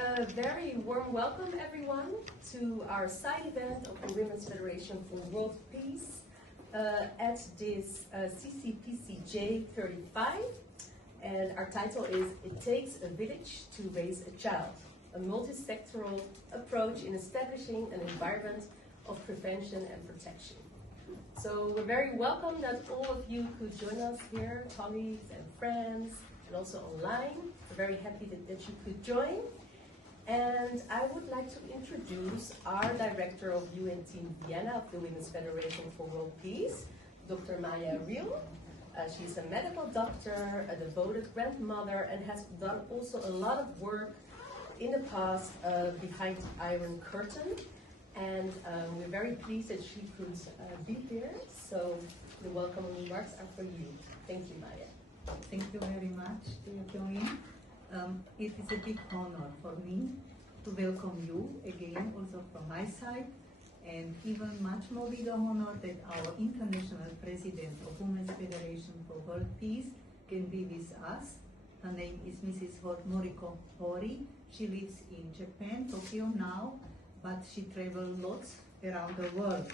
A very warm welcome, everyone, to our side event of the Women's Federation for World Peace at this CCPCJ35. And our title is It Takes a Village to Raise a Child, a multisectoral approach in establishing an environment of prevention and protection. So we're very welcome that all of you could join us here, colleagues and friends, and also online. We're very happy that you could join. And I would like to introduce our Director of UN Team Vienna of the Women's Federation for World Peace, Dr. Maya Riel. She's a medical doctor, a devoted grandmother, and has done also a lot of work in the past behind the Iron Curtain. And we're very pleased that she could be here. So the welcome remarks are for you. Thank you, Maya. Thank you very much, dear Kyung-in. It is a big honor for me to welcome you again, also from my side, and even much more bigger honor that our international president of Women's Federation for World Peace can be with us. Her name is Mrs. Moriko Hori. She lives in Japan, Tokyo now, but she travels lots around the world.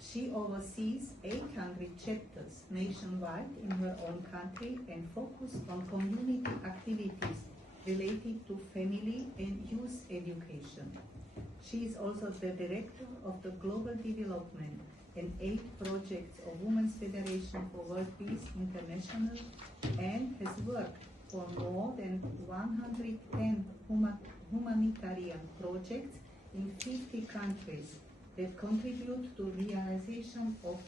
She oversees 800 chapters nationwide in her own country and focuses on community activities related to family and youth education. She is also the director of the Global Development and Aid Projects of Women's Federation for World Peace International and has worked for more than 110 humanitarian projects in 50 countries that contribute to realization of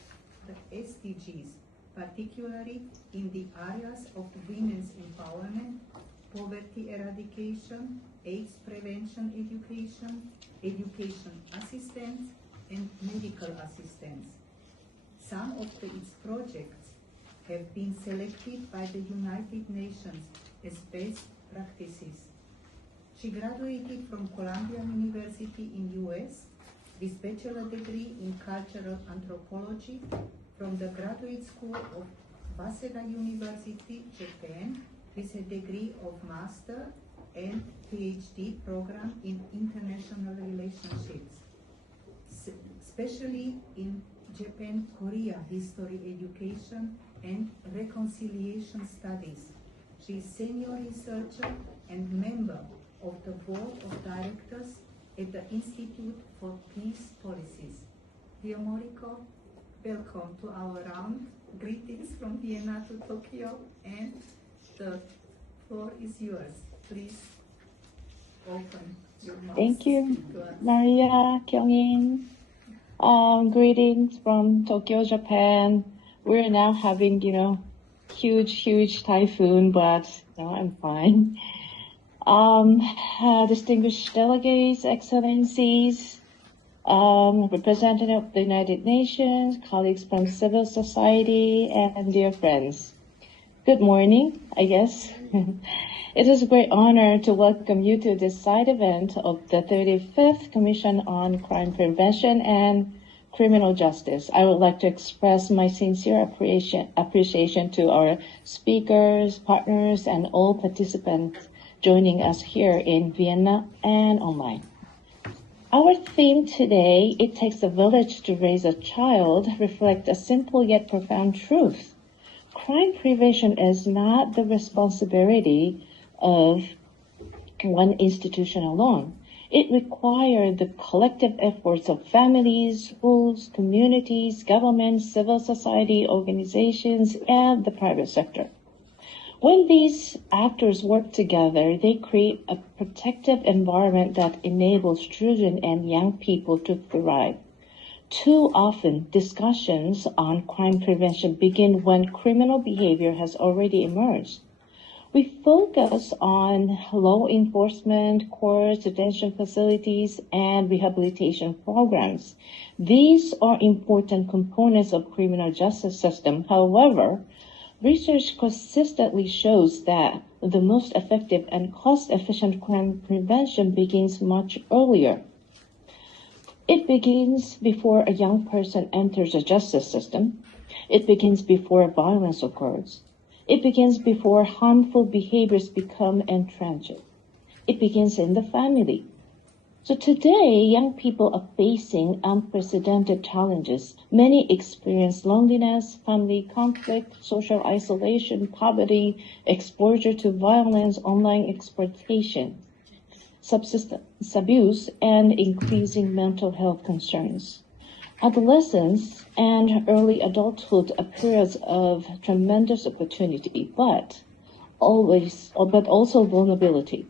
the SDGs, particularly in the areas of women's empowerment, poverty eradication, AIDS prevention education, education assistance, and medical assistance. Some of its projects have been selected by the United Nations as best practices. She graduated from Columbia University in US with bachelor degree in cultural anthropology from the Graduate School of Waseda University, Japan, with a degree of master and PhD program in international relationships, especially in Japan-Korea history education and reconciliation studies. She is senior researcher and member of the board of directors at the Institute for Peace Policies. Dear Moriko, welcome to our round. Greetings from Vienna to Tokyo, and the floor is yours. Please open your mouth. Thank you, Maria, Kyung-in. Greetings from Tokyo, Japan. We're now having, huge typhoon, but I'm fine. Distinguished delegates, excellencies, representative of the United Nations, colleagues from civil society, and dear friends. Good morning, I guess. It is a great honor to welcome you to this side event of the 35th Commission on Crime Prevention and Criminal Justice. I would like to express my sincere appreciation to our speakers, partners, and all participants joining us here in Vienna and online. Our theme today, It Takes a Village to Raise a Child, reflects a simple yet profound truth. Crime prevention is not the responsibility of one institution alone. It requires the collective efforts of families, schools, communities, governments, civil society organizations, and the private sector. When these actors work together, they create a protective environment that enables children and young people to thrive. Too often, discussions on crime prevention begin when criminal behavior has already emerged. We focus on law enforcement, courts, detention facilities, and rehabilitation programs. These are important components of criminal justice system. However, research consistently shows that the most effective and cost-efficient crime prevention begins much earlier. It begins before a young person enters the justice system. It begins before violence occurs. It begins before harmful behaviors become entrenched. It begins in the family. So today, young people are facing unprecedented challenges. Many experience loneliness, family conflict, social isolation, poverty, exposure to violence, online exploitation, substance abuse, and increasing mental health concerns. Adolescence and early adulthood appears of tremendous opportunity, but also vulnerability.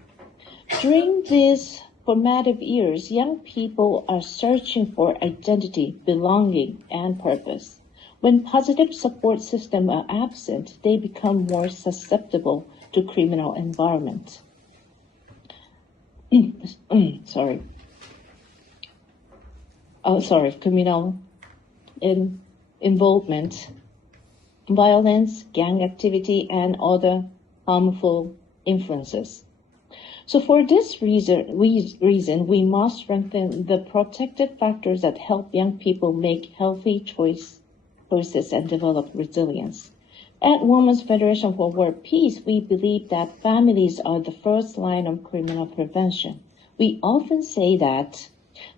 During these formative years, young people are searching for identity, belonging, and purpose. When positive support systems are absent, they become more susceptible to criminal environment. Criminal involvement, violence, gang activity, and other harmful influences. So for this reason, we must strengthen the protective factors that help young people make healthy choices and develop resilience. At Women's Federation for World Peace, we believe that families are the first line of criminal prevention. We often say that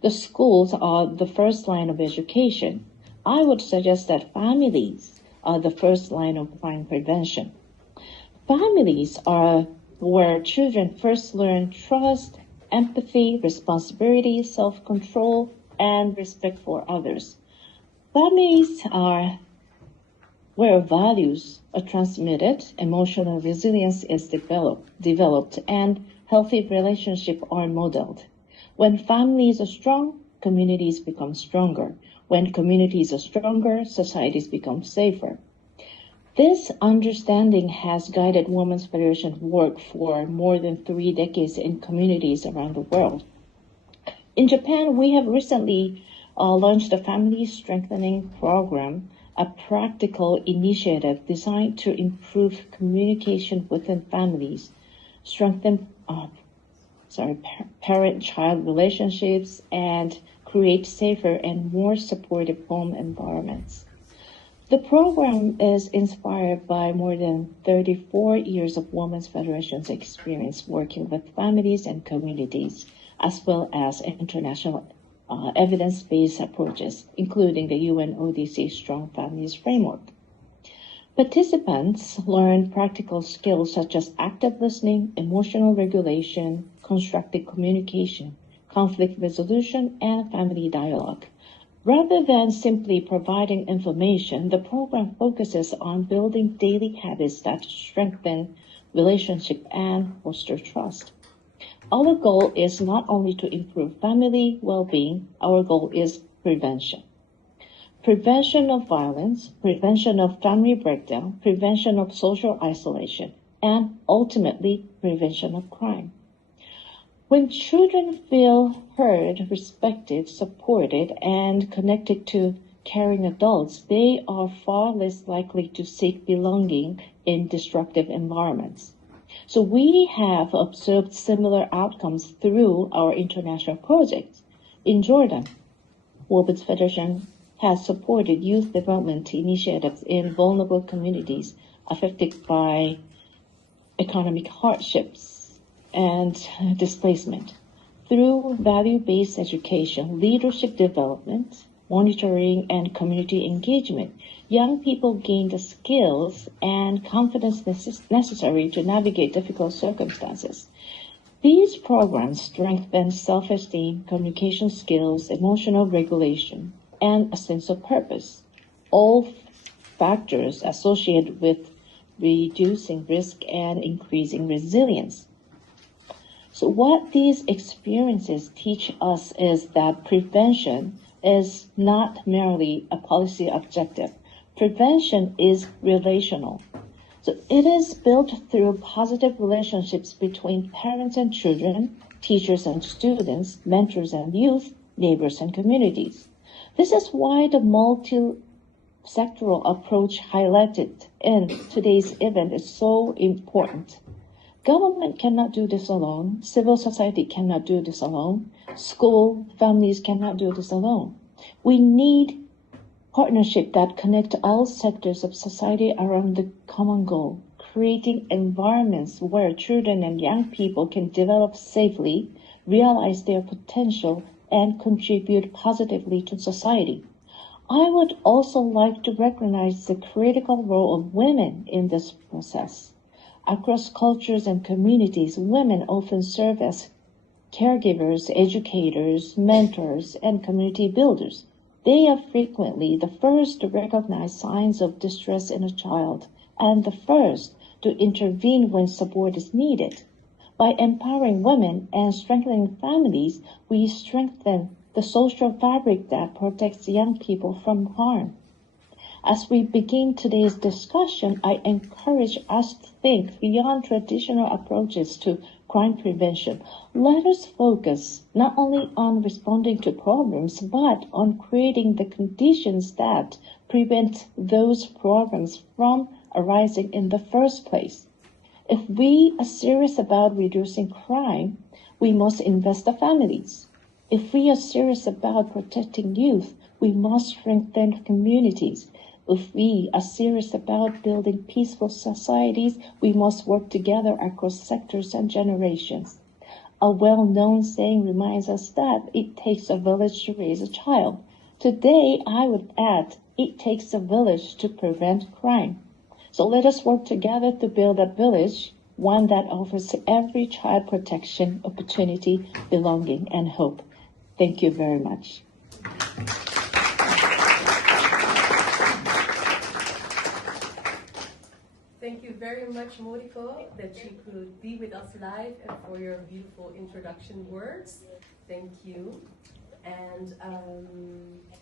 the schools are the first line of education. I would suggest that families are the first line of crime prevention. Families are where children first learn trust, empathy, responsibility, self-control, and respect for others. Families are where values are transmitted, emotional resilience is developed, and healthy relationships are modeled. When families are strong, communities become stronger. When communities are stronger, societies become safer. This understanding has guided Women's Federation work for more than 3 decades in communities around the world. In Japan, we have recently launched a Family Strengthening Program, a practical initiative designed to improve communication within families, strengthen parent-child relationships, and create safer and more supportive home environments. The program is inspired by more than 34 years of Women's Federation's experience working with families and communities, as well as international evidence-based approaches, including the UNODC Strong Families Framework. Participants learn practical skills such as active listening, emotional regulation, constructive communication, conflict resolution, and family dialogue. Rather than simply providing information, the program focuses on building daily habits that strengthen relationship and foster trust. Our goal is not only to improve family well-being, our goal is prevention. Prevention of violence, prevention of family breakdown, prevention of social isolation, and ultimately prevention of crime. When children feel heard, respected, supported, and connected to caring adults, they are far less likely to seek belonging in destructive environments. So we have observed similar outcomes through our international projects. In Jordan, Women's Federation has supported youth development initiatives in vulnerable communities affected by economic hardships and displacement. Through value-based education, leadership development, monitoring, and community engagement, young people gain the skills and confidence necessary to navigate difficult circumstances. These programs strengthen self-esteem, communication skills, emotional regulation, and a sense of purpose, all factors associated with reducing risk and increasing resilience. So what these experiences teach us is that prevention is not merely a policy objective. Prevention is relational. So it is built through positive relationships between parents and children, teachers and students, mentors and youth, neighbors and communities. This is why the multisectoral approach highlighted in today's event is so important. Government cannot do this alone. Civil society cannot do this alone. School, families cannot do this alone. We need partnership that connect all sectors of society around the common goal, creating environments where children and young people can develop safely, realize their potential, and contribute positively to society. I would also like to recognize the critical role of women in this process. Across cultures and communities, women often serve as caregivers, educators, mentors, and community builders. They are frequently the first to recognize signs of distress in a child and the first to intervene when support is needed. By empowering women and strengthening families, we strengthen the social fabric that protects young people from harm. As we begin today's discussion, I encourage us to think beyond traditional approaches to crime prevention. Let us focus not only on responding to problems, but on creating the conditions that prevent those problems from arising in the first place. If we are serious about reducing crime, we must invest in families. If we are serious about protecting youth, we must strengthen communities. If we are serious about building peaceful societies, we must work together across sectors and generations. A well-known saying reminds us that it takes a village to raise a child. Today, I would add, it takes a village to prevent crime. So let us work together to build a village, one that offers every child protection, opportunity, belonging, and hope. Thank you very much. Thank you very much, Moriko, that you could be with us live and for your beautiful introduction words. Thank you. And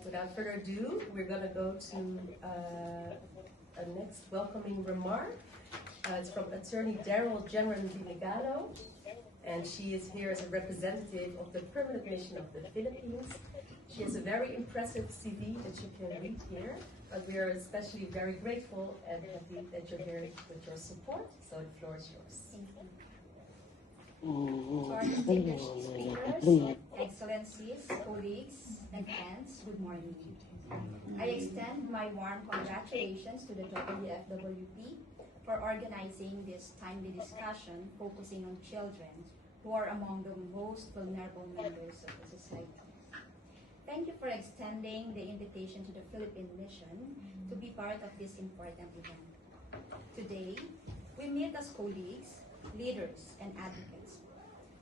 without further ado, we're going to go to a next welcoming remark. It's from Attorney Daryl Gemren-Vinegado, and she is here as a representative of the Permanent Mission of the Philippines. She has a very impressive CV that you can read here, but we are especially very grateful and happy that you're here with your support. So the floor is yours. Thank you. To our distinguished speakers, excellencies, colleagues, and friends, good morning. I extend my warm congratulations to the WFWP for organizing this timely discussion focusing on children who are among the most vulnerable members of the society. Thank you for extending the invitation to the Philippine Mission to be part of this important event. Today, we meet as colleagues, leaders, and advocates.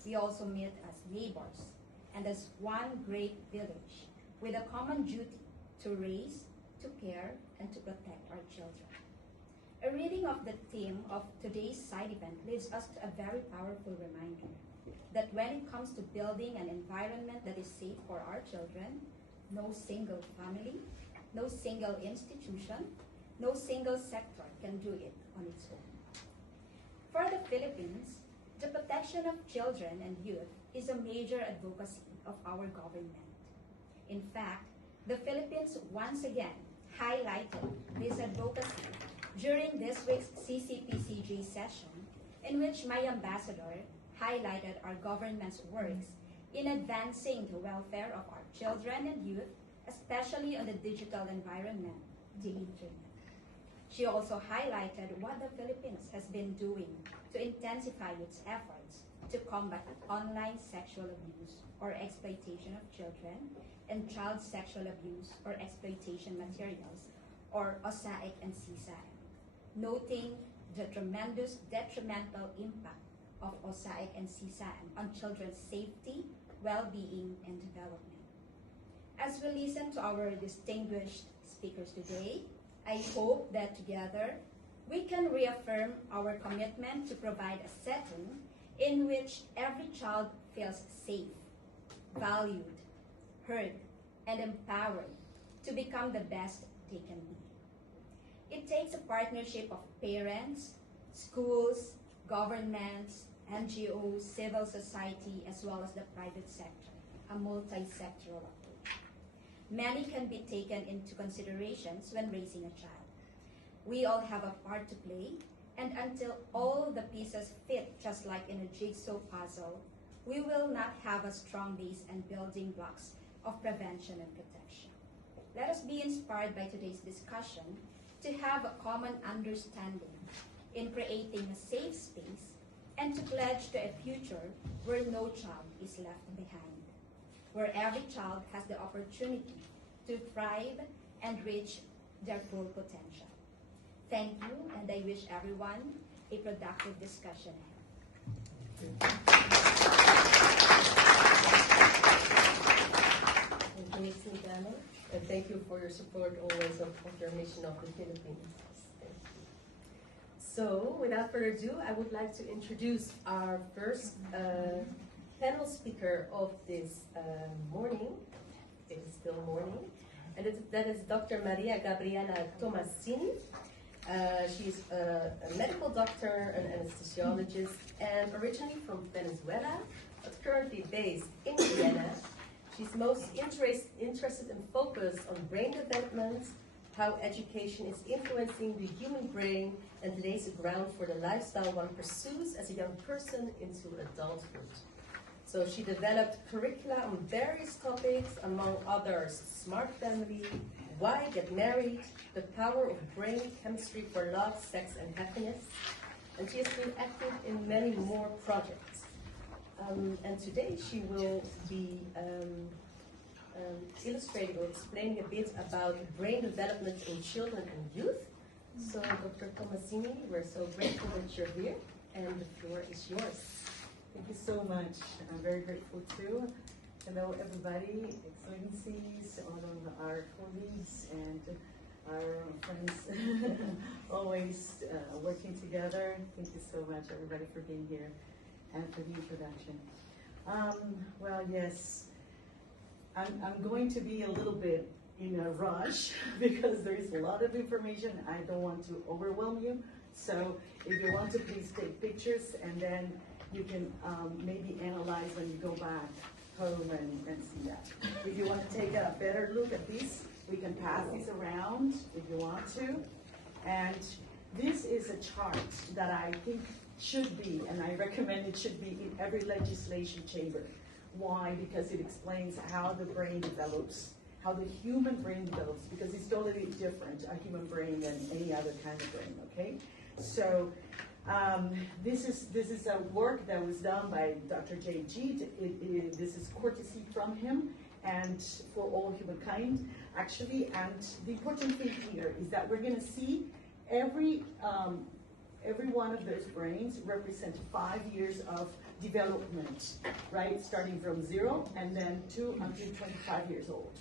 We also meet as neighbors and as one great village with a common duty to raise, to care, and to protect our children. A reading of the theme of today's side event leaves us to a very powerful reminder that when it comes to building an environment that is safe for our children, no single family, no single institution, no single sector can do it on its own. For the Philippines, the protection of children and youth is a major advocacy of our government. In fact, the Philippines once again highlighted this advocacy during this week's CCPCJ session, in which my ambassador highlighted our government's works in advancing the welfare of our children and youth, especially on the digital environment, the internet. She also highlighted what the Philippines has been doing to intensify its efforts to combat online sexual abuse or exploitation of children and child sexual abuse or exploitation materials, or OSAIC and CSAIM, noting the tremendous detrimental impact of OSAIC and CSAIM on children's safety, well-being, and development. As we listen to our distinguished speakers today, I hope that together we can reaffirm our commitment to provide a setting in which every child feels safe, valued, heard, and empowered to become the best they can be. It takes a partnership of parents, schools, governments, NGOs, civil society, as well as the private sector, a multisectoral approach. Many can be taken into considerations when raising a child. We all have a part to play, and until all the pieces fit just like in a jigsaw puzzle, we will not have a strong base and building blocks of prevention and protection. Let us be inspired by today's discussion to have a common understanding in creating a safe space, and to pledge to a future where no child is left behind, where every child has the opportunity to thrive and reach their full potential. Thank you, and I wish everyone a productive discussion ahead. Thank you, Ms. Sintana, and thank you for your support always of your mission of the Philippines. Thank you. So, without further ado, I would like to introduce our first panel speaker of this morning. It is still morning, and that is Dr. Maria Gabriela Tomasini. She is a medical doctor, an anesthesiologist, and originally from Venezuela, but currently based in Vienna. She's most interested and focused on brain development, how education is influencing the human brain, and lays the ground for the lifestyle one pursues as a young person into adulthood. So she developed curricula on various topics, among others, smart family, why get married, the power of brain chemistry for love, sex, and happiness. And she has been active in many more projects. And today she will be illustrating or explaining a bit about brain development in children and youth. So, Dr. Tomasini, we're so grateful that you're here, and the floor is yours. Thank you so much. I'm very grateful too. Hello everybody, excellencies, all of our colleagues and our friends, always working together. Thank you so much everybody for being here and for the introduction. Well, yes, I'm going to be a little bit in a rush because there is a lot of information. I don't want to overwhelm you. So if you want to, please take pictures, and then you can maybe analyze when you go back home and see that. If you want to take a better look at this, we can pass this around if you want to. And this is a chart that I think should be, and I recommend it should be in every legislation chamber. Why? Because it explains how the brain develops, how the human brain develops, because it's totally different, a human brain, than any other kind of brain, okay? So this is a work that was done by Dr. J.G. This is courtesy from him and for all humankind, actually. And the important thing here is that we're going to see every one of those brains represent 5 years of development, right? Starting from 0 and then 2 until 25 years old.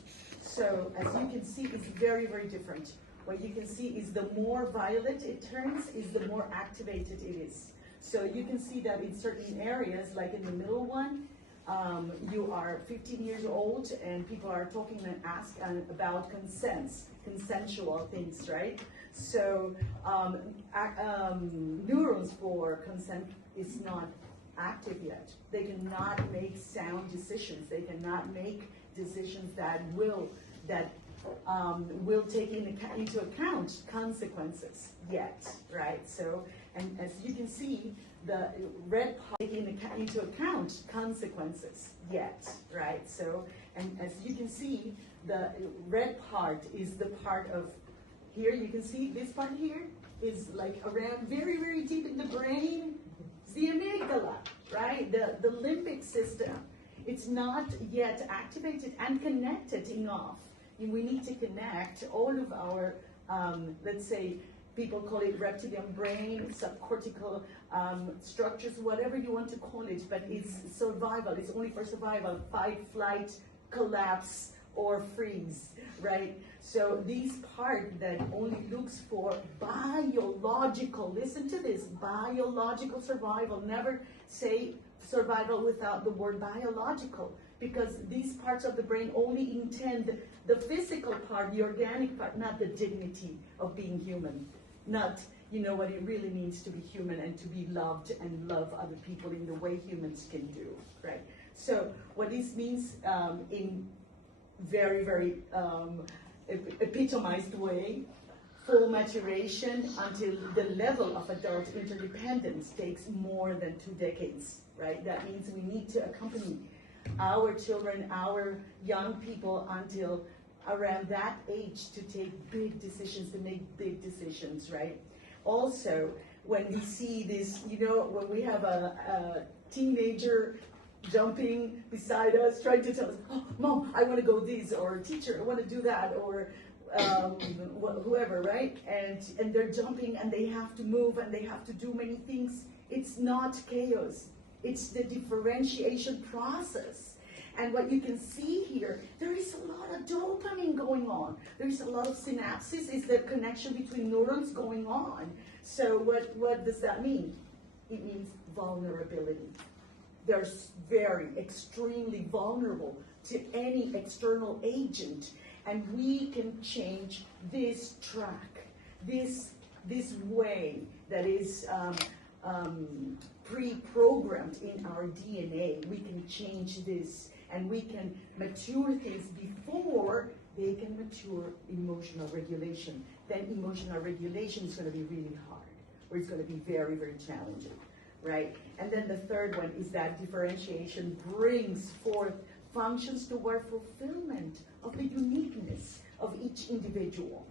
So as you can see, it's very, very different. What you can see is the more violet it turns, is the more activated it is. So you can see that in certain areas, like in the middle one, you are 15 years old and people are talking and ask about consensual things, right? So neurons for consent is not active yet. They cannot make sound decisions. They cannot make decisions that will take into account consequences yet, right? So, and as you can see, the red part taking into account consequences yet, right? So, and as you can see, the red part is the part of here. You can see this part here is like around very, very deep in the brain. It's the amygdala, right? The limbic system. It's not yet activated and connected enough. We need to connect all of our, let's say, people call it reptilian brain, subcortical structures, whatever you want to call it, but it's survival. It's only for survival, fight, flight, collapse, or freeze, right? So this part that only looks for biological, listen to this, biological survival. Never say survival without the word biological, because these parts of the brain only intend the physical part, the organic part, not the dignity of being human, not, you know, what it really means to be human and to be loved and love other people in the way humans can do, right? So what this means in very, very epitomized way, full maturation until the level of adult interdependence takes more than 2 decades, right? That means we need to accompany our children, our young people until around that age to take big decisions, to make big decisions, right? Also, when we see this, when we have a teenager jumping beside us, trying to tell us, oh, Mom, I want to go this, or teacher, I want to do that, or whoever, right? And they're jumping and they have to move and they have to do many things. It's not chaos. It's the differentiation process. And what you can see here, there is a lot of dopamine going on. There's a lot of synapses. It's the connection between neurons going on. So what does that mean? It means vulnerability. They're very, extremely vulnerable to any external agent. And we can change this track, this way that is pre-programmed in our DNA. We can change this, and we can mature things before they can mature emotional regulation. Then emotional regulation is going to be really hard, or it's going to be very, very challenging, right? And then the third one is that differentiation brings forth functions toward fulfillment of the uniqueness of each individual.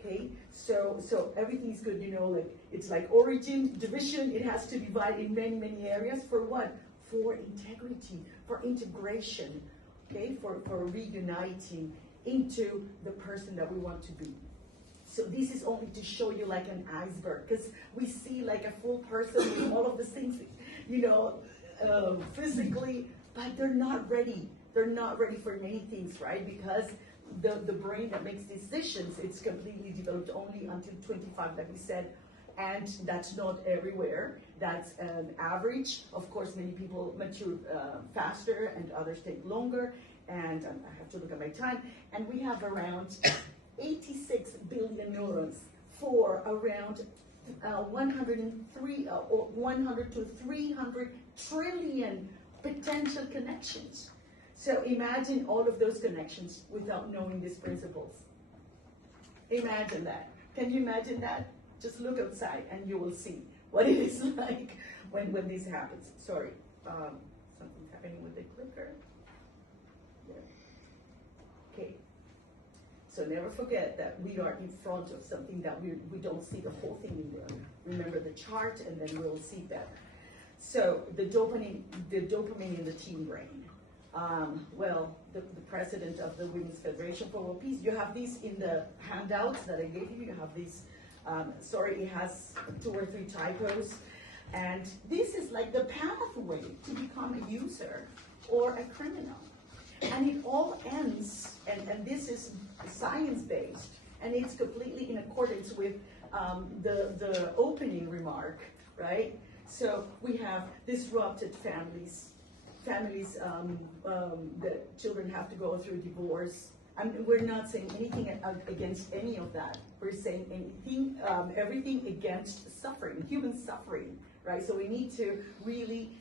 Okay, so everything is good, like it's like origin, division. It has to divide in many, many areas. For what? For integrity, for integration, okay, for reuniting into the person that we want to be. So this is only to show you like an iceberg, because we see like a full person with all of the things, physically, but they're not ready. They're not ready for many things, right? Because the brain that makes decisions, it's completely developed only until 25, like we said, and that's not everywhere. That's an average. Of course, many people mature faster and others take longer, and I have to look at my time, and we have around 86 billion neurons for around 100 to 300 trillion potential connections. So imagine all of those connections without knowing these principles. Imagine that. Can you imagine that? Just look outside and you will see what it is like when this happens. Sorry, something's happening with the clicker. There. Okay. So never forget that we are in front of something that we don't see the whole thing in there. Remember the chart, and then we'll see better. So the dopamine in the teen brain. The president of the Women's Federation for World Peace, you have these in the handouts that I gave you. You have these, sorry, it has 2 or 3 typos. And this is like the pathway to become a user or a criminal. And it all ends, and this is science-based, and it's completely in accordance with the opening remark, right? So we have disrupted families that children have to go through divorce. We're not saying anything against any of that. We're saying everything against suffering, human suffering, right? So we need to really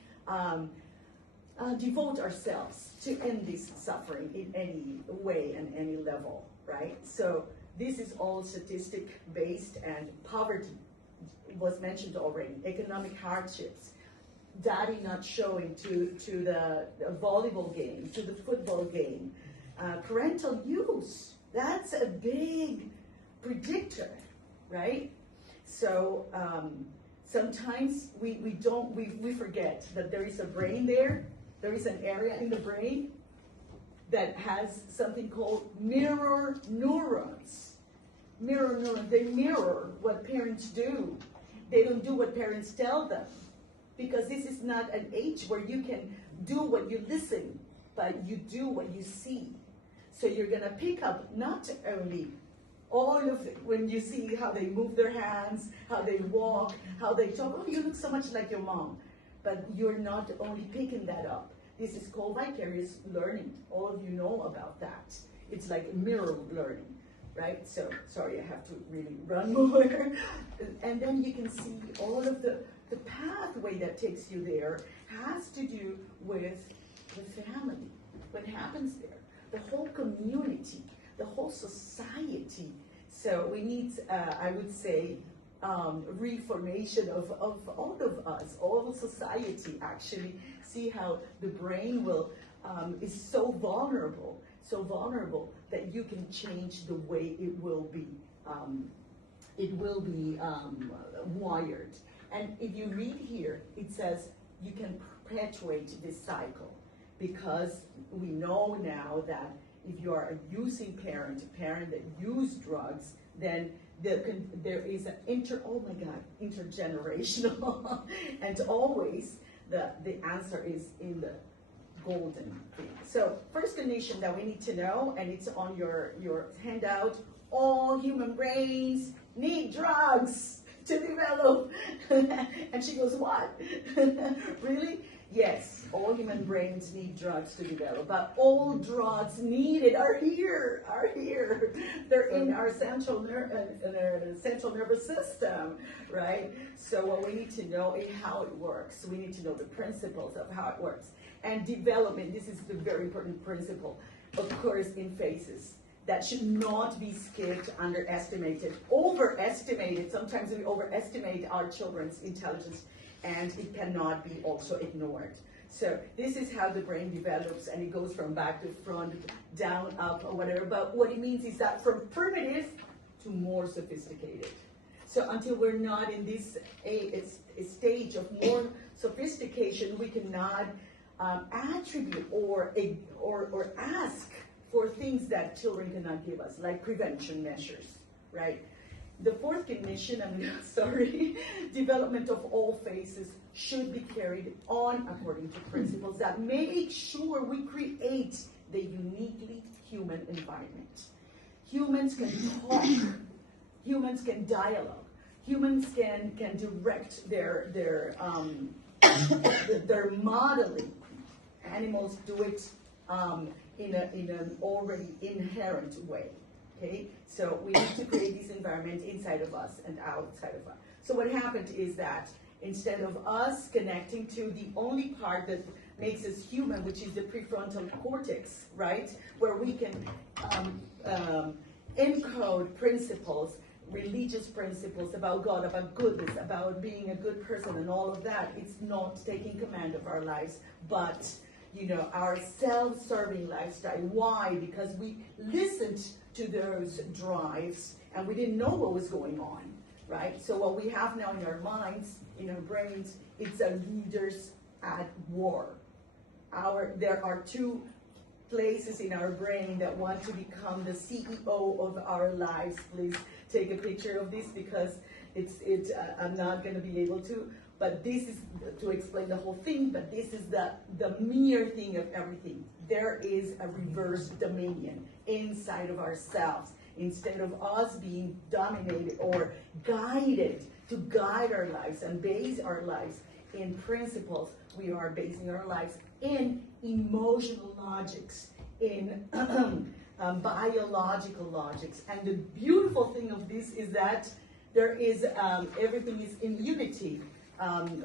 devote ourselves to end this suffering in any way and any level, right? So this is all statistic-based, and poverty was mentioned already, economic hardships, daddy not showing to the volleyball game, to the football game, parental use, that's a big predictor, right? So sometimes we forget that there is a brain there is an area in the brain that has something called mirror neurons. Mirror neurons, they mirror what parents do. They don't do what parents tell them. Because this is not an age where you can do what you listen, but you do what you see. So you're gonna pick up not only all of it, when you see how they move their hands, how they walk, how they talk, oh, you look so much like your mom. But you're not only picking that up. This is called vicarious learning. All of you know about that. It's like mirror learning, right? So, sorry, I have to really run more. And then you can see all of the pathway that takes you there has to do with the family, what happens there, the whole community, the whole society. So we need, I would say, reformation of all of us, all society actually. See how the brain is so vulnerable that you can change the way it will be wired. And if you read here, it says you can perpetuate this cycle, because we know now that if you are a using parent, a parent that uses drugs, then there is an intergenerational, and always the answer is in the golden thing. So first condition that we need to know, and it's on your handout, all human brains need drugs to develop. And she goes, what? Really? Yes, all human brains need drugs to develop, but all drugs needed are here. They're in our central nervous system, right? So what we need to know is how it works. We need to know the principles of how it works. And development, this is the very important principle, occurs in phases that should not be skipped, underestimated, overestimated. Sometimes we overestimate our children's intelligence, and it cannot be also ignored. So this is how the brain develops, and it goes from back to front, down, up, or whatever. But what it means is that from primitive to more sophisticated. So until we're not in this a stage of more sophistication, we cannot attribute or ask for things that children cannot give us, like prevention measures, right? The fourth condition, development of all phases should be carried on according to principles that make sure we create the uniquely human environment. Humans can talk, humans can dialogue, humans can direct their modeling. Animals do it in an already inherent way. Okay, so we need to create this environment inside of us and outside of us. So what happened is that instead of us connecting to the only part that makes us human, which is the prefrontal cortex, right, where we can encode principles, religious principles about God, about goodness, about being a good person and all of that, it's not taking command of our lives, but our self-serving lifestyle. Why? Because we listened to those drives and we didn't know what was going on, right? So what we have now in our minds, in our brains, it's a leaders at war. There are two places in our brain that want to become the CEO of our lives. Please take a picture of this, because I'm not going to be able to. But this is to explain the whole thing, but this is the mere thing of everything. There is a reverse dominion inside of ourselves. Instead of us being dominated or guided to guide our lives and base our lives in principles, we are basing our lives in emotional logics, in biological logics. And the beautiful thing of this is that there is, everything is in unity.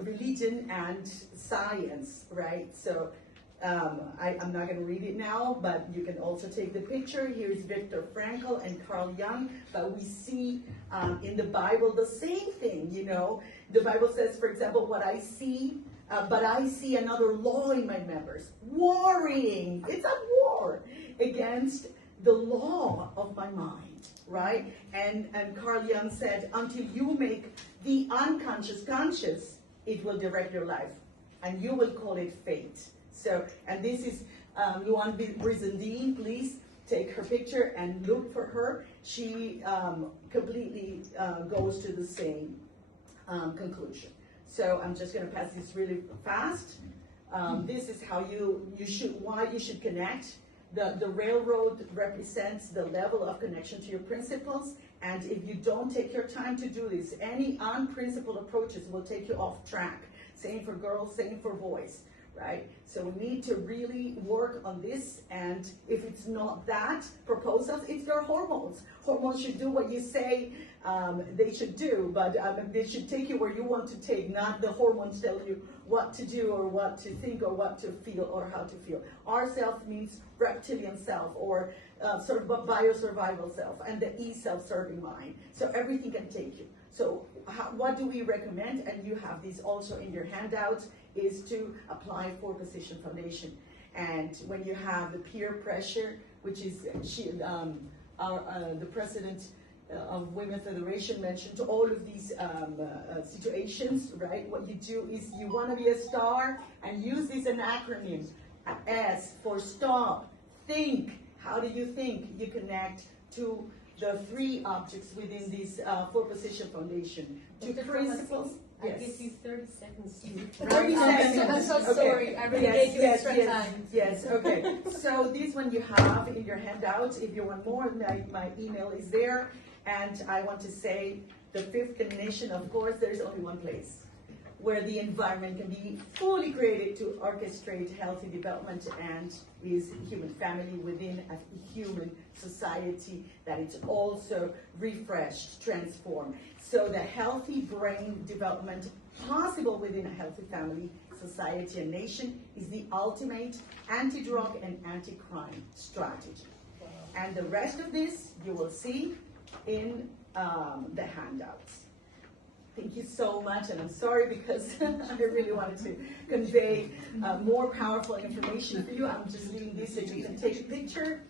Religion and science, right? So I'm not going to read it now, but you can also take the picture. Here's Viktor Frankl and Carl Jung, but we see in the Bible the same thing, The Bible says, for example, what I see, but I see another law in my members, warring. It's a war against the law of my mind, right? And Carl Jung said, until you make the unconscious conscious, it will direct your life, and you will call it fate. So, and this is Luan Brizendine. Please take her picture and look for her. She completely goes to the same conclusion. So I'm just going to pass this really fast. This is how why you should connect. The railroad represents the level of connection to your principles, and if you don't take your time to do this, any unprincipled approaches will take you off track. Same for girls, same for boys, right? So we need to really work on this, and if it's not that, proposals, it's your hormones. Hormones should do what you say they should do, but they should take you where you want to take, not the hormones tell you what to do or what to think or what to feel or how to feel. Our self means reptilian self, or sort of bio-survival self, and the E-self-serving mind. So everything can take you. So what do we recommend? And you have these also in your handouts, is to apply 4-position foundation. And when you have the peer pressure, which is the president of Women Federation mentioned all of these situations, right? What you do is you want to be a star and use this an acronym. S for stop, think. How do you think? You connect to the 3 objects within this 4-position foundation. To principles. I give you 30 seconds to 30 seconds. I'm so Okay. sorry. I really gave you extra time. Yes, okay. So this one you have in your handout. If you want more, my email is there. And I want to say the 5th condition, of course, there's only one place where the environment can be fully created to orchestrate healthy development, and is human family within a human society that it's also refreshed, transformed. So the healthy brain development possible within a healthy family, society, and nation is the ultimate anti-drug and anti-crime strategy. And the rest of this you will see in the handouts. Thank you so much, and I'm sorry because I really wanted to convey more powerful information for you. I'm just leaving this so you can take a picture,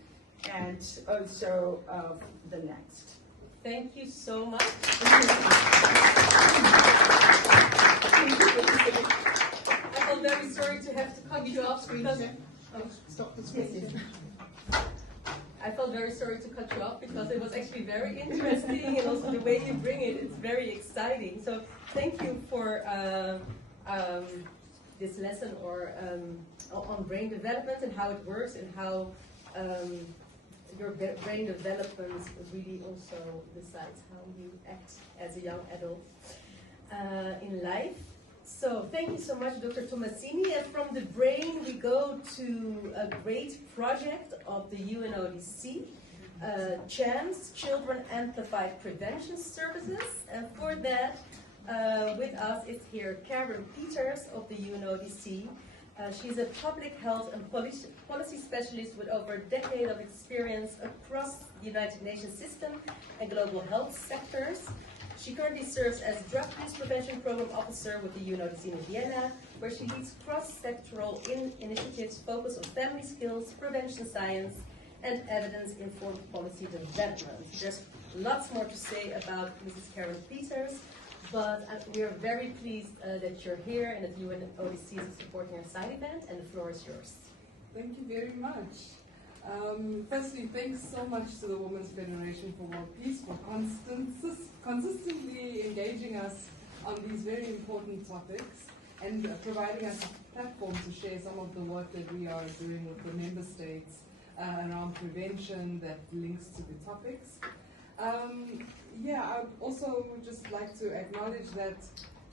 and also the next. Thank you so much. Thank you. I feel very sorry to have to cut you off because Stop the screen. I felt very sorry to cut you off because it was actually very interesting, and also the way you bring it, it's very exciting. So thank you for this lesson on brain development and how it works, and how your brain development really also decides how you act as a young adult in life. So thank you so much, Dr. Tomasini. And from the brain, we go to a great project of the UNODC, CHAMS, Children Amplified Prevention Services. And for that, with us is here Karen Peters of the UNODC. She's a public health and policy specialist with over a decade of experience across the United Nations system and global health sectors. She currently serves as Drug Use Prevention Program Officer with the UNODC in Vienna, where she leads cross-sectoral initiatives focused on family skills, prevention science, and evidence-informed policy development. There's lots more to say about Mrs. Karen Peters, but we are very pleased that you're here and that UNODC is supporting our side event, and the floor is yours. Thank you very much. Firstly, thanks so much to the Women's Federation for World Peace for consistently engaging us on these very important topics and providing us a platform to share some of the work that we are doing with the member states around prevention that links to the topics. I'd also just like to acknowledge that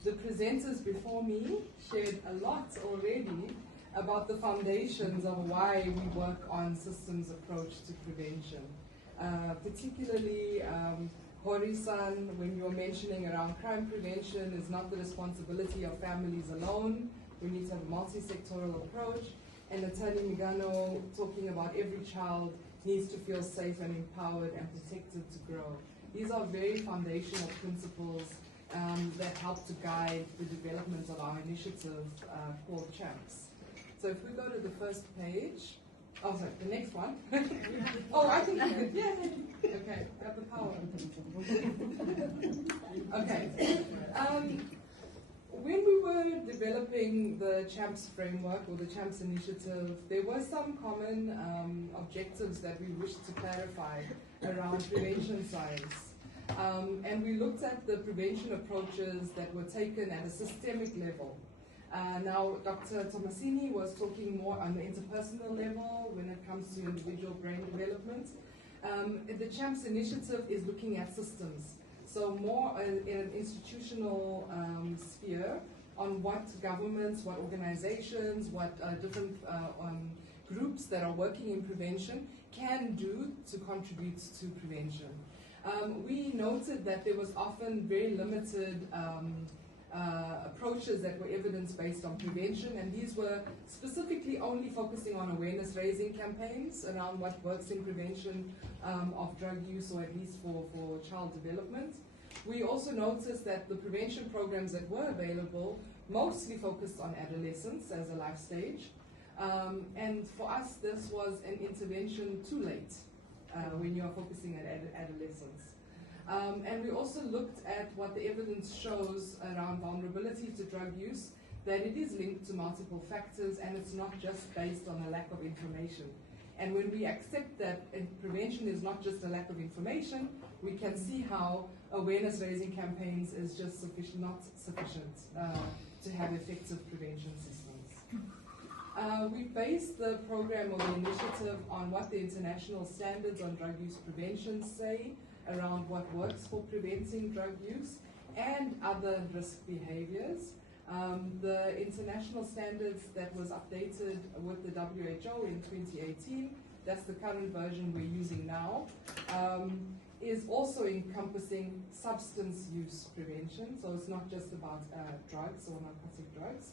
the presenters before me shared a lot already about the foundations of why we work on systems approach to prevention. Particularly, Hori-san, when you were mentioning around crime prevention is not the responsibility of families alone. We need to have a multisectoral approach. And Nathalie Migano talking about every child needs to feel safe and empowered and protected to grow. These are very foundational principles that help to guide the development of our initiative called CHAMPS. So if we go to the first page, oh sorry, the next one. Oh, I think you could, yeah. Okay, got the power. Okay. When we were developing the CHAMPS framework or the CHAMPS initiative, there were some common objectives that we wished to clarify around prevention science. And we looked at the prevention approaches that were taken at a systemic level. Now, Dr. Tomasini was talking more on the interpersonal level when it comes to individual brain development. The CHAMPS initiative is looking at systems. So more in an institutional sphere on what governments, what organizations, what different groups that are working in prevention can do to contribute to prevention. We noted that there was often very limited approaches that were evidence-based on prevention, and these were specifically only focusing on awareness-raising campaigns around what works in prevention of drug use, or at least for child development. We also noticed that the prevention programs that were available mostly focused on adolescence as a life stage, and for us this was an intervention too late when you are focusing at adolescence. And we also looked at what the evidence shows around vulnerability to drug use, that it is linked to multiple factors and it's not just based on a lack of information. And when we accept that prevention is not just a lack of information, we can see how awareness raising campaigns is just not sufficient to have effective prevention systems. We based the program or the initiative on what the international standards on drug use prevention say around what works for preventing drug use and other risk behaviors. The international standards that was updated with the WHO in 2018, that's the current version we're using now, is also encompassing substance use prevention, so it's not just about drugs or narcotic drugs.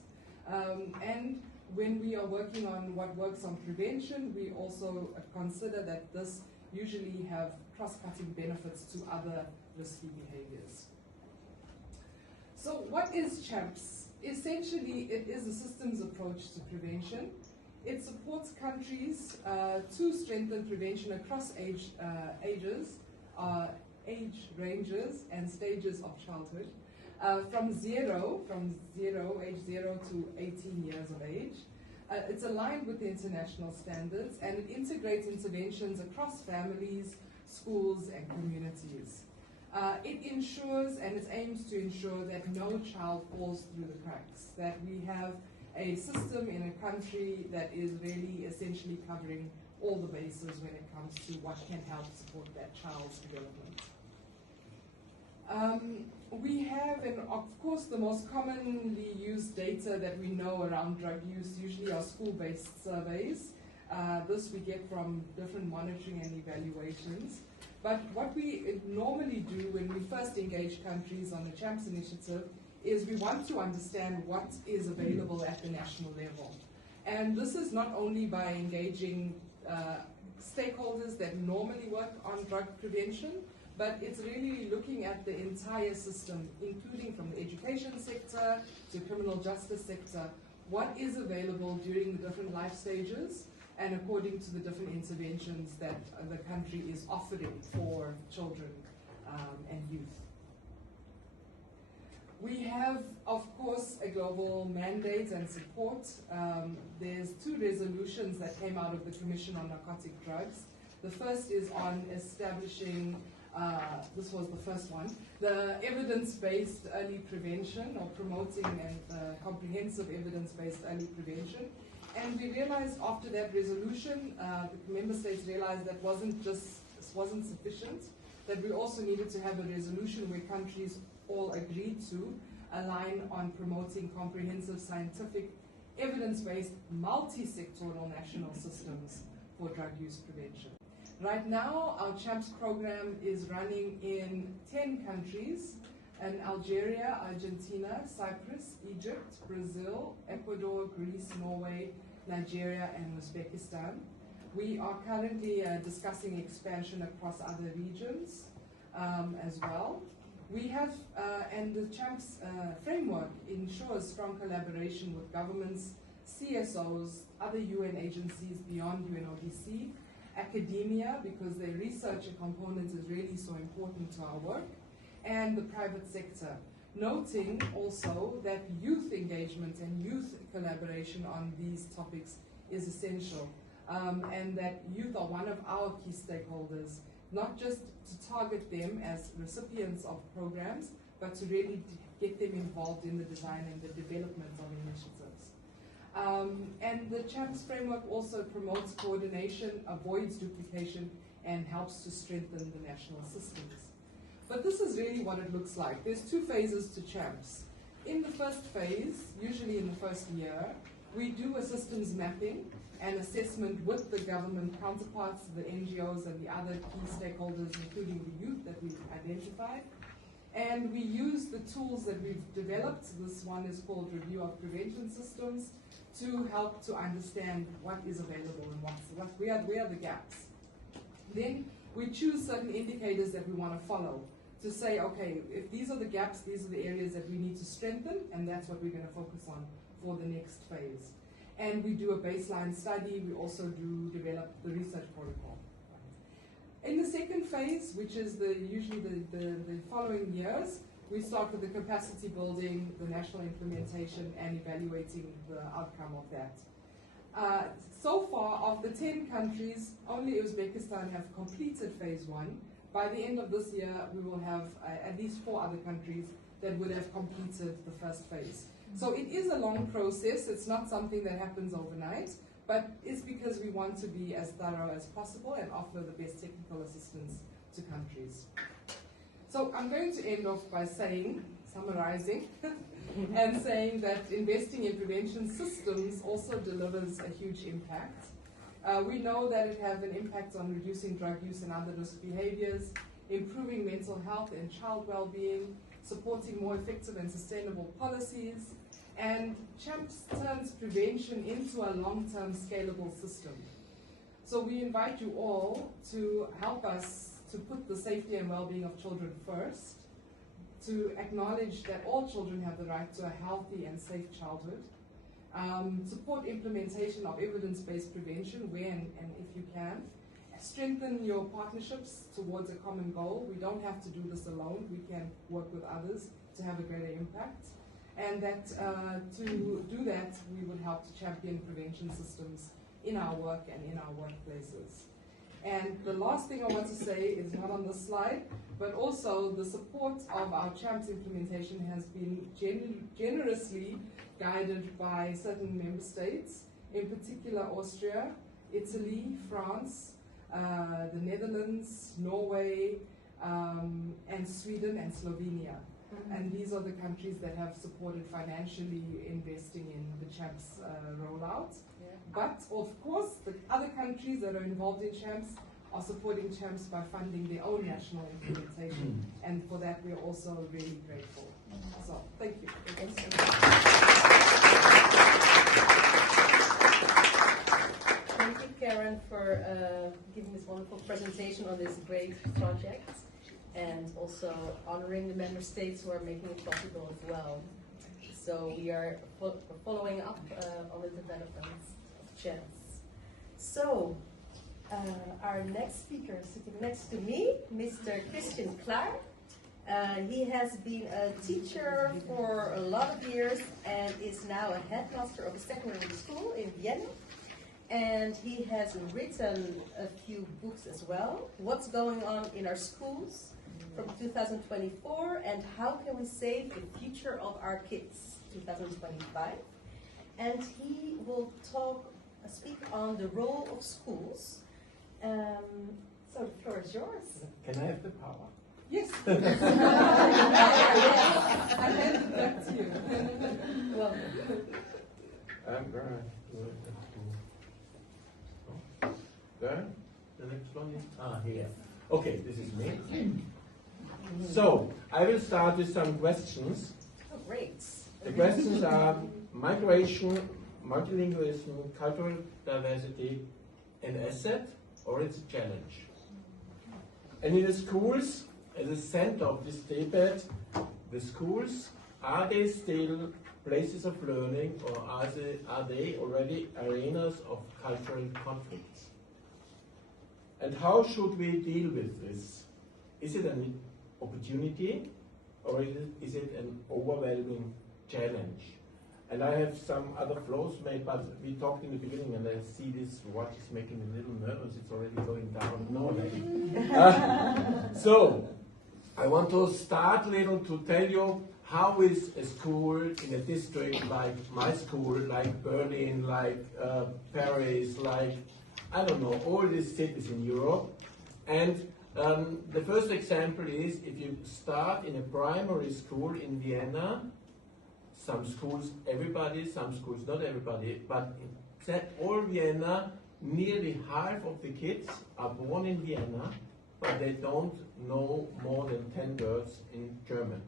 And when we are working on what works on prevention, we also consider that this usually have cross-cutting benefits to other risky behaviors. So what is CHAMPS? Essentially, it is a systems approach to prevention. It supports countries to strengthen prevention across age ranges and stages of childhood, from age 0 to 18 years of age. It's aligned with the international standards and it integrates interventions across families, schools, and communities. It ensures and it aims to ensure that no child falls through the cracks, that we have a system in a country that is really essentially covering all the bases when it comes to what can help support that child's development. We have, and of course, the most commonly used data that we know around drug use usually are school-based surveys. This we get from different monitoring and evaluations. But what we normally do when we first engage countries on the CHAMPS initiative is we want to understand what is available at the national level. And this is not only by engaging stakeholders that normally work on drug prevention, but it's really looking at the entire system, including from the education sector to criminal justice sector, what is available during the different life stages and according to the different interventions that the country is offering for children and youth. We have, of course, a global mandate and support. There's 2 resolutions that came out of the Commission on Narcotic Drugs. The first is on establishing, this was the first one, the evidence-based early prevention, or promoting and comprehensive evidence-based early prevention. And we realized after that resolution, the member states realized that wasn't sufficient, that we also needed to have a resolution where countries all agreed to align on promoting comprehensive scientific evidence-based multisectoral national systems for drug use prevention. Right now, our CHAMPS program is running in 10 countries, in Algeria, Argentina, Cyprus, Egypt, Brazil, Ecuador, Greece, Norway, Nigeria, and Uzbekistan. We are currently discussing expansion across other regions as well. We have, and the CHAMPS framework ensures strong collaboration with governments, CSOs, other UN agencies beyond UNODC, academia, because their research component is really so important to our work, and the private sector. Noting also that youth engagement and youth collaboration on these topics is essential, and that youth are one of our key stakeholders, not just to target them as recipients of programs, but to really get them involved in the design and the development of initiatives. And the CHAMPS framework also promotes coordination, avoids duplication, and helps to strengthen the national systems. But this is really what it looks like. There's 2 phases to CHAMPS. In the first phase, usually in the first year, we do a systems mapping and assessment with the government counterparts, the NGOs and the other key stakeholders, including the youth that we've identified. And we use the tools that we've developed. This one is called Review of Prevention Systems, to help to understand what is available and where are the gaps. Then we choose certain indicators that we want to follow to say, okay, if these are the gaps, these are the areas that we need to strengthen, and that's what we're going to focus on for the next phase. And we do a baseline study. We also do develop the research protocol. In the second phase, which is usually the following years, we start with the capacity building, the national implementation, and evaluating the outcome of that. So far, of the 10 countries, only Uzbekistan have completed phase 1. By the end of this year, we will have at least 4 other countries that would have completed the first phase. So it is a long process. It's not something that happens overnight, but it's because we want to be as thorough as possible and offer the best technical assistance to countries. So I'm going to end off by summarizing, and saying that investing in prevention systems also delivers a huge impact. We know that it has an impact on reducing drug use and other risk behaviors, improving mental health and child well-being, supporting more effective and sustainable policies, and CHAMPS turns prevention into a long-term scalable system. So we invite you all to help us to put the safety and well-being of children first, to acknowledge that all children have the right to a healthy and safe childhood, support implementation of evidence-based prevention where and if you can, strengthen your partnerships towards a common goal. We don't have to do this alone. We can work with others to have a greater impact. And that to do that, we would help to champion prevention systems in our work and in our workplaces. And the last thing I want to say is not on this slide, but also the support of our CHAMPS implementation has been generously guided by certain member states, in particular Austria, Italy, France, the Netherlands, Norway, and Sweden and Slovenia. And these are the countries that have supported financially investing in the CHAMPS rollout. Yeah. But of course, the other countries that are involved in CHAMPS are supporting CHAMPS by funding their own national implementation. And for that, we are also really grateful. So, thank you. Thank you, Karen, for giving this wonderful presentation on this great project, and also honoring the member states who are making it possible as well. So we are following up on the developments of CHAMPS. So our next speaker sitting next to me, Mr. Christian Klaar. He has been a teacher for a lot of years and is now a headmaster of a secondary school in Vienna. And he has written a few books as well. What's going on in our schools from 2024, and how can we save the future of our kids, 2025. And he will speak on the role of schools. So the floor is yours. Can I have the power? Yes. I hand it back to you. Welcome. I'm gonna do it. There, the next one is here. Okay, this is me. So I will start with some questions. Oh, great. The questions are migration, multilingualism, cultural diversity, an asset or it's a challenge. And in the schools, at the center of this debate, the schools, are they still places of learning, or are they already arenas of cultural conflicts? And how should we deal with this? Is it an opportunity, or is it an overwhelming challenge? And I have some other flows made, but we talked in the beginning, and I see this watch is making me a little nervous. It's already going down. No, so I want to start little to tell you how is a school in a district like my school, like Berlin, like Paris, like I don't know, all these cities in Europe. And the first example is if you start in a primary school in Vienna, some schools everybody, some schools not everybody, but in all Vienna, nearly half of the kids are born in Vienna, but they don't know more than 10 words in German.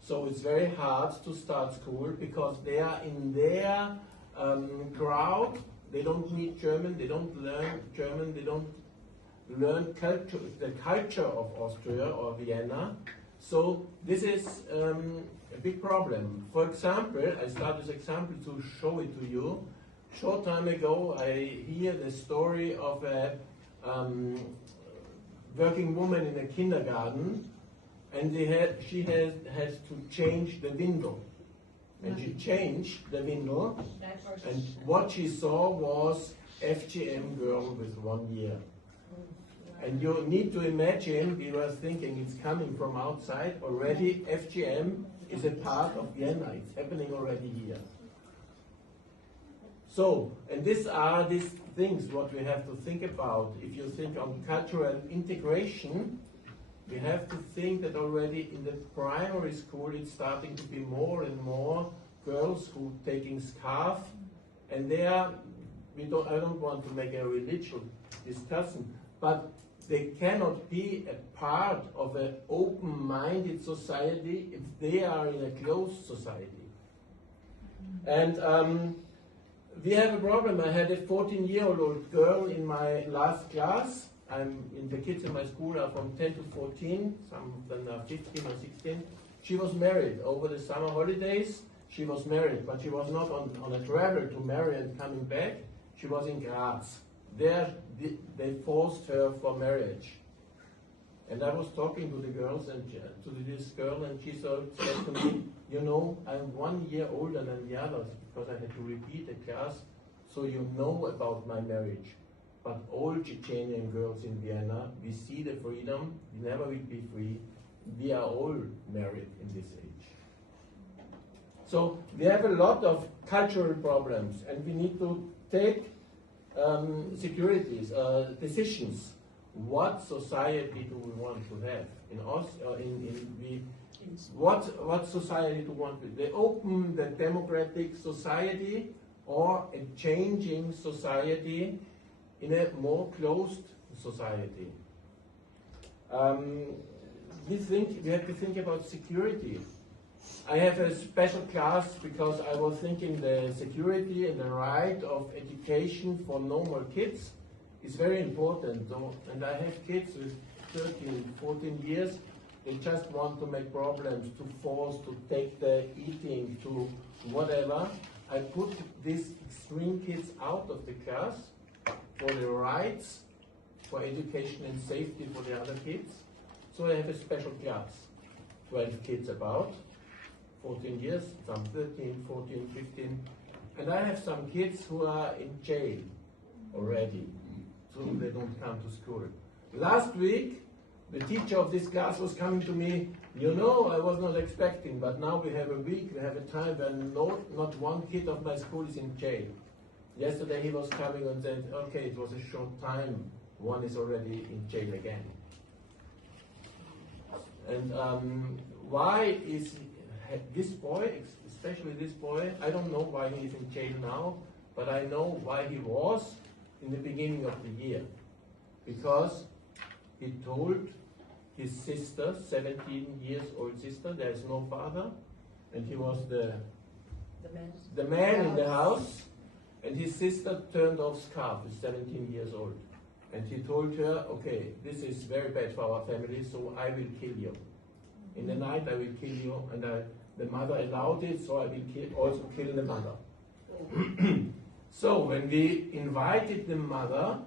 So it's very hard to start school because they are in their crowd. They don't need German, they don't learn German, they don't learn the culture of Austria or Vienna. So this is a big problem. For example, I start this example to show it to you. Short time ago, I hear the story of a working woman in a kindergarten, and she has to change the window. And she changed the window, and what she saw was FGM girl with 1 year. And you need to imagine, we were thinking it's coming from outside. Already FGM is a part of Vienna. It's happening already here. So, and these are these things what we have to think about. If you think on cultural integration, we have to think that already in the primary school it's starting to be more and more girls who taking scarf, and I don't want to make a religious discussion, but they cannot be a part of an open-minded society if they are in a closed society. And we have a problem. I had a 14-year-old girl in my last class. The kids in my school are from 10 to 14, some of them are 15 or 16. She was married over the summer holidays. She was married, but she was not on a travel to marry and coming back. She was in Graz. There, they forced her for marriage. And I was talking to the girls and to this girl, and she said to me, you know, I'm 1 year older than the others because I had to repeat the class, so you know about my marriage. But all Chechenian girls in Vienna, we see the freedom, we never will be free. We are all married in this age. So we have a lot of cultural problems, and we need to take decisions. What society do we want to have? What society do we want? The open, the democratic society, or a changing society in a more closed society? We have to think about security. I have a special class because I was thinking the security and the right of education for normal kids is very important. And I have kids with 13, 14 years. They just want to make problems, to force, to take the eating, to whatever. I put these extreme kids out of the class for the rights, for education and safety for the other kids. So I have a special class, 12 kids about, 14 years, some 13, 14, 15. And I have some kids who are in jail already, so they don't come to school. Last week, the teacher of this class was coming to me, you know, I was not expecting, but now we have a week, we have a time when not one kid of my school is in jail. Yesterday he was coming and said, okay, it was a short time, one is already in jail again. And why is this boy, especially this boy, I don't know why he is in jail now, but I know why he was in the beginning of the year. Because he told his sister, 17 years old sister, there is no father, and he was the man in the house, and his sister turned off scarf, is 17 years old. And he told her, okay, this is very bad for our family, so I will kill you. In the night I will kill you, and the mother allowed it, so I will also kill the mother. So when we invited the mother,